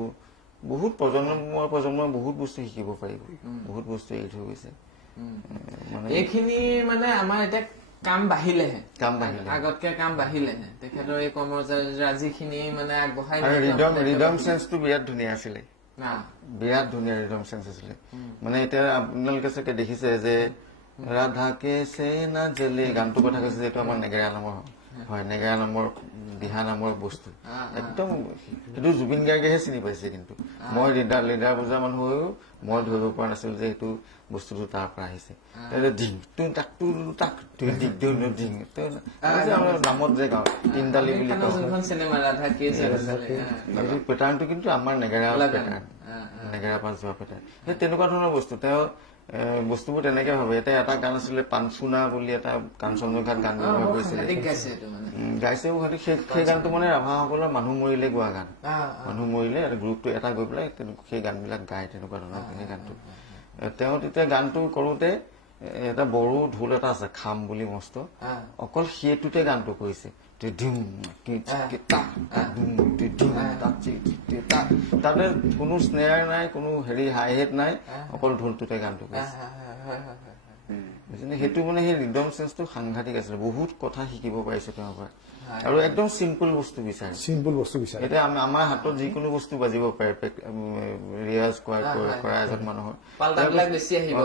বহুত প্ৰজন্মই বহুত বস্তু শিকিব পাৰিব বহুত বস্তু এৰি থৈ গৈছে এইখিনি মানে আমাৰ এতিয়া কাম বাঢ়িলেহে কাম বাঢ়িলে। আগতকে কাম বাঢ়িলেহে তেখেতৰ এই কৰ্মৰাজিখিনি মানে আগবঢ়াই আৰু নিয়াটো ৰিডম চেন্সটো বিৰাট ধুনীয়া আছিলে, না। বিৰাট ধুনীয়া ৰিডম চেন্স আছিলে। মানে এতিয়া আপোনালোকে চাগে দেখিছে যে ৰাধাকে চে না জলে গানটোৰ কথা কৈছে যে এইটো আমাৰ নেগেৰা নামৰ হয়, নেগেৰা নামৰ দিহা নামৰ বস্তু একদম সেইটো জুবিন গাৰ্গেহে চিনি পাইছে। কিন্তু মই লিডাৰ বজোৱা মানুহ হৈও মই ধৰিব পৰা নাছিলো যে এইটো বস্তুটো তাৰ পৰা আহিছে। নামত যে গাওঁ তিনদালি বুলি কওঁ, যোনখন চিনেমা ৰাধা কে সেইটো পেটাৰ্ণটো কিন্তু আমাৰ নেগেৰা পেটাৰ্ণ, নেগেৰা পৰা যোৱা পেটাৰ্ণ। সেই তেনেকুৱা ধৰণৰ বস্তু তেওঁ বস্তুবোৰ তেনেকে ভাবে। এতিয়া এটা গান আছিলে পানচুনা বুলি এটা কাঞ্চনজংঘাত গান ব্যৱহাৰ কৰিছিলে, গাইছেও সিহঁতি। সেই গানটো মানে ৰাভাসকলৰ মানুহ মৰিলে গোৱা গান, মানুহ মৰিলে গ্ৰুপটো এটা গৈ পেলাই সেই গানবিলাক গায়, তেনেকুৱা ধৰণৰ সেই গানটো। তেওঁ তেতিয়া গানটো কৰোতে এটা বড়ো ঢোল এটা আছে খাম বুলি মস্ত, অকল সেইটোতে গানটো কৰিছে। তাতে কোনো স্নেয়াৰ নাই, কোনো হাই হেড নাই, অকল ঢোলটোতে গানটো কৰিছে। সেইটো মানে সেই ৰিডম চেন্সটো সাংঘাতিক আছিলে। বহুত কথা শিকিব পাৰিছো তেওঁৰ পৰা, আৰু একদম চিম্পল বস্তু বিচাৰে, চিম্পল বস্তু বিচাৰে। এতিয়া আমাৰ হাতত যিকোনো বস্তু বাজিব পাৰে, ৰিয়াজ কৰা এজন মানুহৰ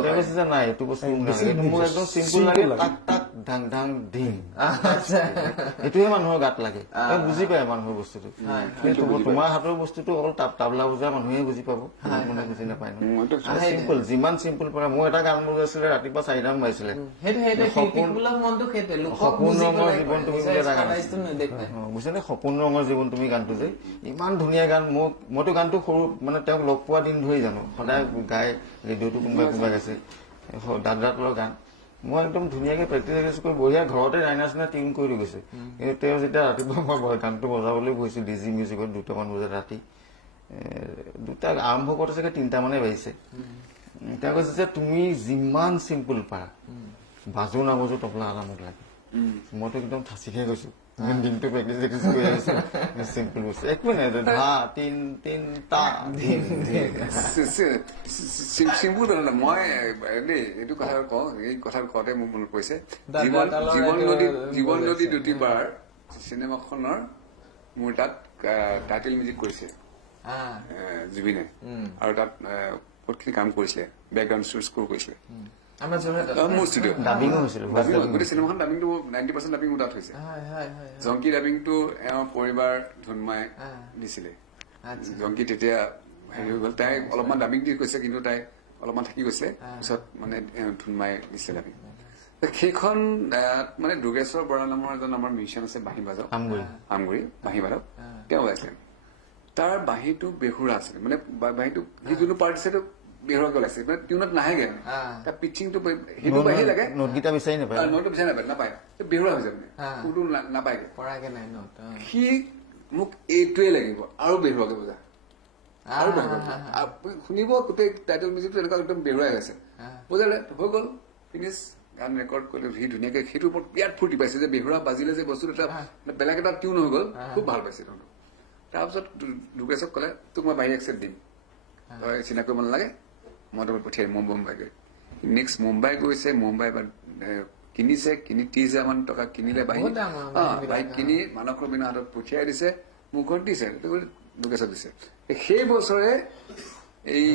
তেওঁ কৈছে যে নাই এইটো বস্তু মোক একদম চিম্পল লাগে, টাক টাক ধাং ধাং ধিং, এইটোহে মানুহৰ গাত লাগে। বুজি পায় মানুহৰ বস্তুটো। তোমাৰ হাতৰ বস্তুটো অকল তাবলা বজোৱা মানুহে বুজি পাব, মানুহে বুজি নাপায় ন। চিম্পল, যিমান চিম্পল পাৰে। মোৰ এটা গান বজাইছিলে ৰাতিপুৱা 4টামান বাজিছিলে, সপোন ৰঙৰ জীৱন তুমি বুলি এটা গান বুজিছানে, সপোন ৰঙৰ জীৱন তুমি গানটো যে ইমান ধুনীয়া গান। মইতো গানটো সৰু মানে তেওঁক লগ পোৱা দিন ধৰি জানো, সদায় গাই ৰেডিঅ'টো কোনোবাই গাইছে, দাদাৰ গান। মই একদম ধুনীয়াকে প্ৰেক্টিচ কৰি বঢ়িয়া ঘৰতে ৰাইনা চিনা টিউন কৰি গৈছে। কিন্তু তেওঁ যেতিয়া ৰাতিপুৱা মই গানটো বজাবলৈ বহিছো ডিজি মিউজিকত 2টামান বজাত ৰাতি, 2টা আৰম্ভ কৰোঁতে চাগে 3টামানে বাজিছে। তেওঁ কৈছে যে তুমি যিমান চিম্পল পাৰা বাজো নাবাজো তবলা এটা মোক লাগে। মইতো একদম ঠাচিহে গৈছো, দিনটো প্ৰেক্টিচ কৰি আহিছো চিম্পল বস্তু একো নাই। ধা তিন তিন তা চিম্পুল কথা। মই দেই এইটো কথা কওঁ, এই কথা কওঁতে মোৰ মনত পৰিছে জীৱন নদী দুটি বাৰ চিনেমাখনৰ মোৰ তাত টাইটেল মিউজিক কৰিছে জুবিনে, আৰু তাত বহুতখিনি কাম কৰিছিলে, বেকগ্ৰাউণ্ড স্ক'ৰ কৰিছিলে মোৰ ষ্টুডিঅ'। ডাবিঙো হৈছিল, গোটেই চিনেমাখন ডাবিংটো 90% ডাবিং মোৰ তাত হৈছে। জংকি ডাবিংটো এওঁৰ পৰিবাৰ ধুনমাই দিছিলে। জংকি তেতিয়া হেৰি হৈ গ'ল, তাই অলপমান ডাবিং দি কৈছে, কিন্তু তাই অলপমান থাকি গৈছে, পিছত মানে ধুনমাই দিছিলে ডাবিং। সেইখন মানে দুৰ্গেশ্বৰ বৰা নামৰ এজন আমাৰ মিউজিচিয়ান আছে, বাঁহী বাজক, আমগুৰি বাঁহী বাজক, তেওঁ ওলাইছিলে। তাৰ বাঁহীটো বেহুৰা আছিলে, মানে বাঁহীটো সি যোনটো পাৰ্ট আছে বেহুৰাকে ওলাইছে, মানে টিউনত নাহেগে, তাৰ পিচিংটো সেইটো বাঁহী লাগে, নোটকেইটা বিচাৰি নাপায়, নোটটো বিচাৰি নাপায়, বেহুৰা হৈ যায়, মানে সুৰটো নাপায়গে। সি মোক এইটোৱে লাগিব আৰু বেহুৰাকে বজা, আৰু শুনিব গোটেই টাইটেল মিউজিকটো এনেকুৱা একদম বেহুৰাই আছে, বুজালে হৈ গ'ল, ফিনিছ। গান ৰেকৰ্ড কৰিলে সি ধুনীয়াকে সেইটোৰ ওপৰত বিৰাট ফূৰ্তি পাইছে যে বেহুৰা বাজিলে যে বস্তুটো এটা বেলেগ এটা টিউন হৈ গ'ল, খুব ভাল পাইছে তেওঁলোক। তাৰপিছত দুৰ্গেশক ক'লে তোক মই বাহিৰ এক্সেপ্ট দিম, তই চিনাকি কৰিব নালাগে, মই তোক পঠিয়াই দিম মুম্বাই গৈ। নেক্সট মুম্বাই গৈছে, মুম্বাই কিনিছে, 30,000 টকা কিনিলে বাহিৰ, বাইক কিনি মানস ৰবীনৰ হাতত পঠিয়াই দিছে, মোক ঘৰত দিছে, দুৰ্গেশক দিছে। সেই বছৰে এই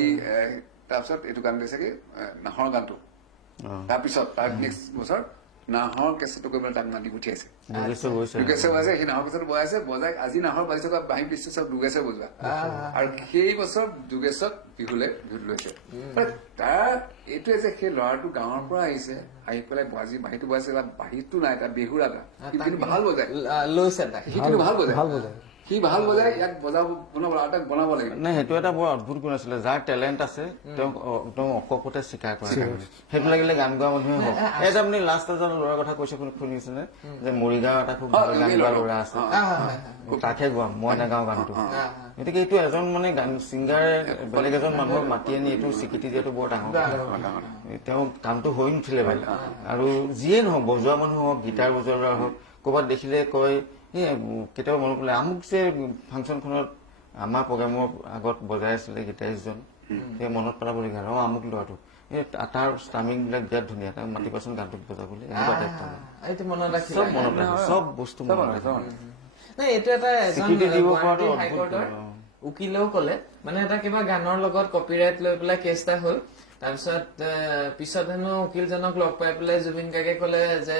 তাৰপিছত এইটো গান দিছে কি নাহৰ গানটো, তাৰপিছত তাৰ নেক্সট বছৰ নাহৰ কেঁচাটো কৰিবলৈ তাক মাতি পঠিয়াইছে, দুৰ্গেশে বজাইছে, সেই নাহৰ কেঁচাটো বজাই আজি নাহৰ বাজি থকা বাঁহী পিছটো চব দুৰ্গেশে বজোৱা, আৰু সেই বছৰ দুৰ্গেশক বিহুত লৈছে। তাৰ এইটোৱে যে সেই ল'ৰাটো গাঁৱৰ পৰা আহিছে, আহি পেলাই বাঁহীটো বজাইছে, বাঁহীটো নাই, তাৰ বেহুৰা এটা, কিন্তু ভাল বজায়, সি কিন্তু ভাল বজায়, সি ভাল বজায়, ইয়াক বনাব লাগে। নাই, সেইটো এটা বৰ অদ্ভুত গুণ আছিলে, যাৰ টেলেণ্ট আছে তেওঁক একদম অকপতে স্বীকাৰ কৰে, সেইটো লাগিলে গান গোৱা মানুহে হওক। এটা আপুনি লাষ্ট এজন ল'ৰাৰ কথা কৈছে, শুনিছেনে যে মৰিগাঁও এটা খুব ভাল গান গোৱা ল'ৰা আছে, তাকহে গোৱাম, মই নাগাওঁ গানটো। গতিকে এইটো এজন মানে গান ছিংগাৰে বেলেগ এজন মানুহক মাতি আনি এইটো স্বীকৃতি দিয়াটো বৰ ডাঙৰ কথা। তেওঁ কামটো হৈ নুঠিলে ভাল, আৰু যিয়ে নহওক বজোৱা মানুহ হওক, গীটাৰ বজোৱা ল'ৰা হওক, ক'ৰবাত দেখিলে কয় কেতিয়াবা মনত পেলাই আমুক যে ফাংচনখনত আমাৰ প্ৰগ্ৰামৰ আগত বজাই আছিলে গীটাৰিষ্টজন, সেই মনত পেলাবলগীয়া হয় আমুক ল'ৰাটো এই তাৰ ষ্টামিং বিলাক বিৰাট ধুনীয়া তাক মাতিবাচোন গানটোত বজাবলৈ এনেকুৱা টাইপ তাৰমানে। এইটো মনত ৰাখিলা চব মনত ৰাখে চব বস্তু মনত ৰাখে নাই এইটো এটা এজন স্বীকৃতি দিব পৰাটো গুৱাহাটী অদ্ভুত হাইকোৰ্টৰ অ। উকিলেও কলে মানে এটা কিবা গানৰ লগত কপিৰাইট লৈ পেলাই কেছ এটা হ'ল তাৰপিছত পিছত হেনো উকিলজনক লগ পাই পেলাই জুবিন গাৰ্গে কলে যে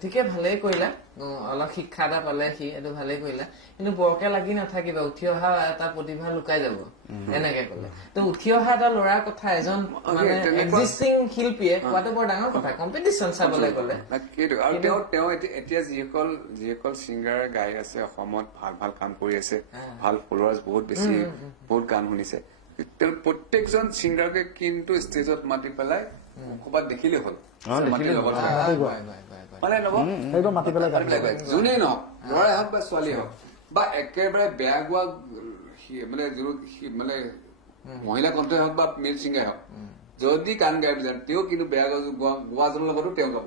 ঠিকে ভালেই কৰিলা অলপ শিক্ষা এটা পালে সি এইটো ভালেই কৰিলা কিন্তু বৰকে লাগি নাথাকিবা উঠি অহা এটা প্ৰতিভা লুকাই যাব এনেকে কলে তো উঠি অহা এটা ল'ৰাৰ কথা এজন মানে এক্সিষ্টিং শিল্পীয়ে কোৱাটো বৰ ডাঙৰ কথা কম্পিটিশ্যন চাবলৈ গলে সেইটো আৰু তেওঁ এতিয়া যিসকল ছিংগাৰ গাই আছে অসমত ভাল ভাল কাম কৰি আছে ভাল ফলোৱাৰ্ছ বহুত বেছি বহুত গান শুনিছে তেওঁ প্ৰত্যেকজন ছিংগাৰকে কিন্তু ষ্টেজত মাতি পেলাই ক'ৰবাত দেখিলেই হ'ল মানে একদম মাতি পেলাই গান গায়। যোনেই নহওক ল'ৰাই হওক বা ছোৱালী হওক বা একেবাৰে বেয়া গোৱা মানে মহিলা কণ্ঠই হওক বা মেল ছিংগাৰ হওক যদি গান গাই বিচাৰে তেওঁ কিন্তু বেয়া গোৱাজনৰ লগতো তেওঁ গাব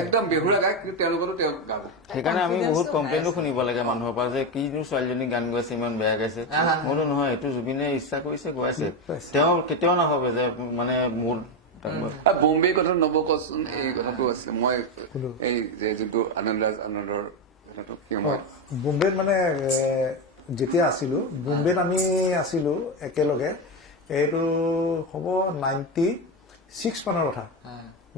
একদম বেহুৰা গায় কিন্তু তেওঁলোকতো তেওঁ গাব। সেইকাৰণে আমি বহুত কমপ্লেইনো শুনিব লাগে মানুহৰ পৰা যে কিনো ছোৱালীজনী গান গাইছে ইমান বেয়া গাইছে মোৰো নহয় এইটো জুবিনে ইচ্ছা কৰিছে গাইছে তেওঁ কেতিয়াও নাভাবে যে মানে মোৰ বম্বে কথা নবকচোন এই কথাটো আছে মই এই যে যোনটো আনন্দৰ কথাটো কি সময় বোম্বেত মানে যেতিয়া আছিলো বোম্বেত আমি আছিলো একেলগে এইটো হ'ব 96 মানৰ কথা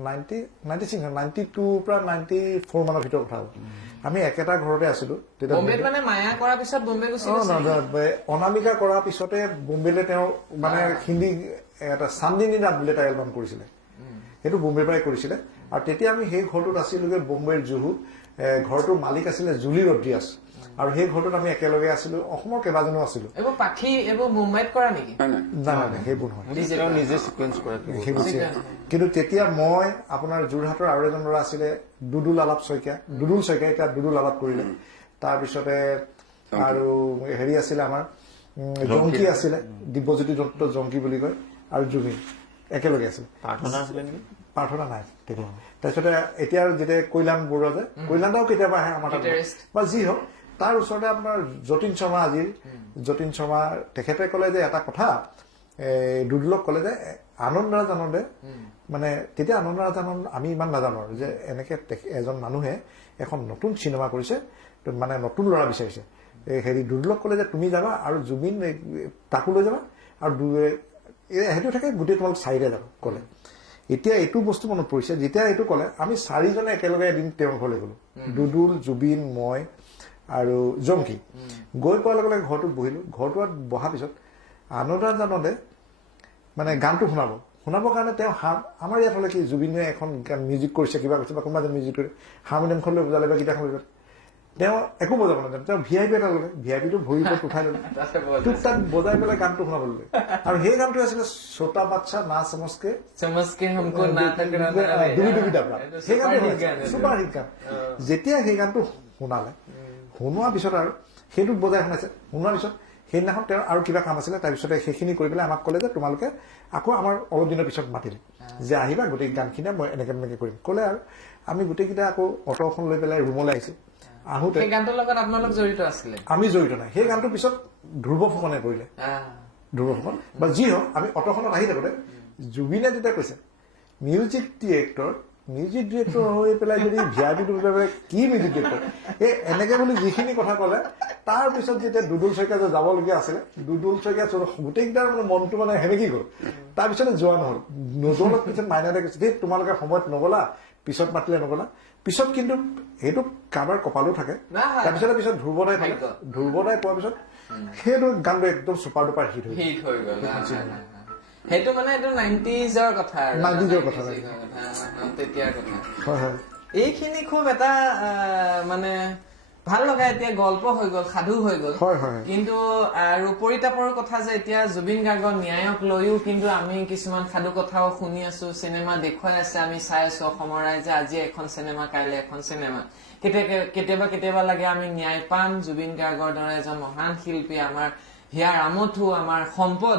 92 পৰা 94 মানৰ ভিতৰত কথা হ'ব আমি একেটা ঘৰতে আছিলো তেতিয়া বম্বেত মানে মায়া কৰাৰ পিছত বম্বে গুচি অনামিকা কৰাৰ পিছতে বোম্বেলে তেওঁ মানে হিন্দী এটা চান্দিনী ৰাত বুলি এটা এলবাম কৰিছিলে সেইটো বোম্বেৰ পৰাই কৰিছিলে আৰু তেতিয়া আমি সেই ঘৰটোত আছিলোগে বোম্বেৰ জুহু ঘৰটোৰ মালিক আছিলে জুলি ৰড্ৰিয়াছ আৰু সেই ঘৰটোত আমি একেলগে আছিলো অসমৰ কেইবাজনো আছিলো এইবোৰ পাখি এইবোৰ মুম্বাইত কৰা নেকি নাই সেইবোৰ নহয় তেওঁ নিজে চিকুৱেঞ্চ কৰে কিন্তু তেতিয়া মই আপোনাৰ যোৰহাটৰ আৰু এজন ল'ৰা আছিলে দুদুল শইকীয়া এতিয়া দুদুল আলাপ কৰিলে তাৰপিছতে আৰু হেৰি আছিলে আমাৰ জংকী আছিলে দিব্যজ্যোতি দত্ত জংকী বুলি কয় আৰু জুবিন একেলগে আছিলে প্ৰাৰ্থনা নাই তেতিয়া তাৰপিছতে এতিয়া যেতিয়া কৈলান বৰুৱা যে কৈলানদাও কেতিয়াবা আহে আমাৰ তাত বা যি হওক তাৰ ওচৰতে আপোনাৰ যতীন শৰ্মা তেখেতে কলে যে এটা কথা দুদুলক কলে যে আনন্দৰাজানন্দে মানে তেতিয়া আনন্দৰাজানন্দ আমি ইমান নাজানো যে এনেকে এজন মানুহে এখন নতুন চিনেমা কৰিছে মানে নতুন ল'ৰা বিচাৰিছে হেৰি দুদুলক কলে যে তুমি যাবা আৰু জুবিন তাকো লৈ যাবা আৰু সেইটো থাকে গোটেই তোমালোক চাৰিটা যাব কলে এতিয়া এইটো বস্তু মনত পৰিছে যেতিয়া এইটো কলে আমি চাৰিজনে একেলগে এদিন তেওঁৰ ঘৰলৈ গলো দুদুল জুবিন মই আৰু জংকী গৈ পোৱাৰ লগে লগে ঘৰটোত বহিলো ঘৰটোত বহাৰ পিছত আনন্দৰাজানন্দে মানে গানটো শুনাবৰ কাৰণে তেওঁ আমাৰ ইয়াত হলে কি জুবিনে এখন মিউজিক কৰিছে কিবা কৰিছে বা কোনোবা এজন মিউজিক কৰি হাৰমনিয়ামখন লৈ বজালে বা গীটাৰখন লৈ তেওঁ একো বজাব নাজানে তেওঁ VIP এটা ললে VIPটো ভৰিৰ ওপৰত উঠাই ললে তোক তাক বজাই পেলাই গানটো শুনাব ললে আৰু সেই গানটো আছিলে ছোটা বাচ্চা না সমজকে ডুবি ডাবলা সেই গানটো চুপাৰ হিট গান যেতিয়া সেই গানটো শুনালে শুনোৱাৰ পিছত আৰু সেইটোত বজাই শুনাইছে শুনোৱাৰ পিছত সেইদিনাখন তেওঁৰ আৰু কিবা কাম আছিলে তাৰপিছতে সেইখিনি কৰি পেলাই আমাক ক'লে যে তোমালোকে আকৌ আমাৰ অলপ দিনৰ পিছত মাতিলে যে আহিবা গোটেই গানখিনি মই এনেকে কৰিম ক'লে আৰু আমি গোটেইকেইটা আকৌ অটোখন লৈ পেলাই ৰুমলৈ আহিছো আহোঁতে গানটোৰ লগত আপোনালোক জড়িত আছিলে আমি জড়িত নাই সেই গানটোৰ পিছত ধ্ৰুৱ ফুকনে কৰিলে ধ্ৰুৱ ফুকন বা যি হওক আমি অটোখনত আহি থাকোতে জুবিনে তেতিয়া কৈছে মিউজিক ডিৰেক্টৰ হৈ পেলাই যদি ভিআইপিটো কি মিউজিক ডিৰেক্টৰ এই এনেকে বুলি যিখিনি কথা ক'লে তাৰ পিছত যেতিয়া দুদুল শইকীয়া যে যাবলগীয়া আছিলে দুদুল শইকীয়া গোটেইকেইটাৰ মানে মনটো মানে সেনেকি গ'ল তাৰপিছতে যোৱা নহ'ল নজলত পিছত মাইনাতে কৈছে দেই তোমালোকে সময়ত নগলা পিছত মাতিলে নগলা পিছত কিন্তু সেইটো কাৰোবাৰ কপালো থাকে তাৰপিছতে পিছত ধ্ৰুৱদাই পোৱাৰ পিছত সেইটো গানটো একদম চুপাৰ ডুপাৰ হিট হৈ গ'ল সেইটো মানে এইটো 90s কথা তেতিয়াৰ কথা এইখিনি খুব এটা মানে ভাল লগা এতিয়া গল্প হৈ গ'ল সাধু হৈ গ'ল কিন্তু আৰু পৰিতাপৰ কথা যে এতিয়া জুবিন গাৰ্গৰ ন্যায়ক লৈও কিন্তু আমি কিছুমান সাধু কথাও শুনি আছো চিনেমা দেখুৱাই আছে আমি চাই আছো অসমৰ ৰাইজে আজি এখন চিনেমা কাইলৈ এখন চিনেমা কেতিয়াবা লাগে আমি ন্যায় পাম জুবিন গাৰ্গৰ দৰে এজন মহান শিল্পী আমাৰ হিয়াৰ আমঠু আমাৰ সম্পদ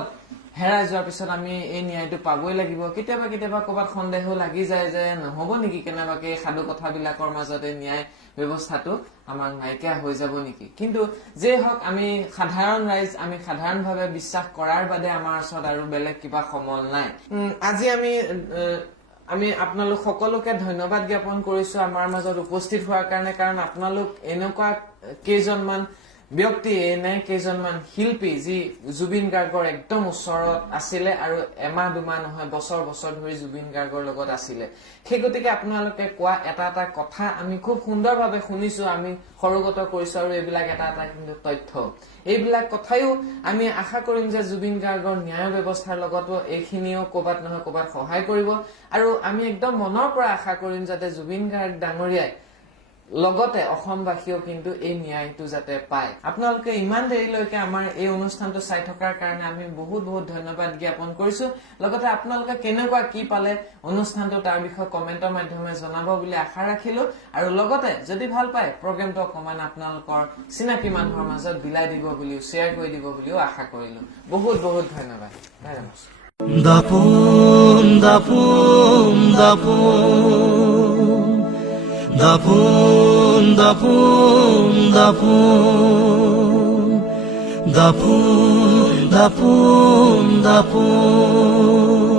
হেৰাই যোৱাৰ পিছত আমি এই ন্যায়টো পাবই লাগিব কেতিয়াবা কেতিয়াবা ক'ৰবাত সন্দেহো লাগি যায় যে নহ'ব নেকি কেনেবাকে এই সাধু কথাবিলাকৰ মাজতে ন্যায় ব্যৱস্থাটো আমাৰ নাইকিয়া হৈ যাব নেকি কিন্তু যে হওক আমি সাধাৰণ ৰাইজ আমি সাধাৰণভাৱে বিশ্বাস কৰাৰ বাদে আমাৰ ওচৰত আৰু বেলেগ কিবা সমল নাই আজি আমি আপোনালোক সকলোকে ধন্যবাদ জ্ঞাপন কৰিছো আমাৰ মাজত উপস্থিত হোৱাৰ কাৰণে কাৰণ আপোনালোক এনেকুৱা কেইজনমান ব্যক্তি এনে কেইজনমান শিল্পী যি জুবিন গাৰ্গৰ একদম ওচৰত আছিলে আৰু এমাহ দুমাহ নহয় বছৰ বছৰ ধৰি জুবিন গাৰ্গৰ লগত আছিলে সেই গতিকে আপোনালোকে কোৱা এটা এটা কথা আমি খুব সুন্দৰভাৱে শুনিছো আমি সৰুগত কৰিছো আৰু এইবিলাক এটা এটা কিন্তু তথ্য এইবিলাক কথাইও আমি আশা কৰিম যে জুবিন গাৰ্গৰ ন্যায় ব্যৱস্থাৰ লগতো এইখিনিও ক'ৰবাত নহয় ক'ৰবাত সহায় কৰিব আৰু আমি একদম মনৰ পৰা আশা কৰিম যাতে জুবিন গাৰ্গ ডাঙৰীয়াই লগতে অসমবাসীও কিন্তু এই ন্যায়টো যাতে পায় আপোনালোকে ইমান দেৰিলৈকে আমাৰ এই অনুষ্ঠানটো চাই থকাৰ কাৰণে আমি বহুত বহুত ধন্যবাদ জ্ঞাপন কৰিছো লগতে আপোনালোকে কেনেকুৱা কি পালে অনুষ্ঠানটো তাৰ বিষয়ে কমেন্টৰ মাধ্যমেৰে জনাব বুলি আশা ৰাখিলো আৰু লগতে যদি ভাল পায় প্ৰগ্ৰামটো অকমান আপোনালোকৰ চিনাকি মানুহৰ মাজত বিলাই দিব বুলিও শ্বেয়াৰ কৰি দিব বুলিও আশা কৰিলো বহুত বহুত ধন্যবাদ দাপোন দাপোন দাপোন দাপোন দাপোন দাপোন দাপোন দাপোন দাপোন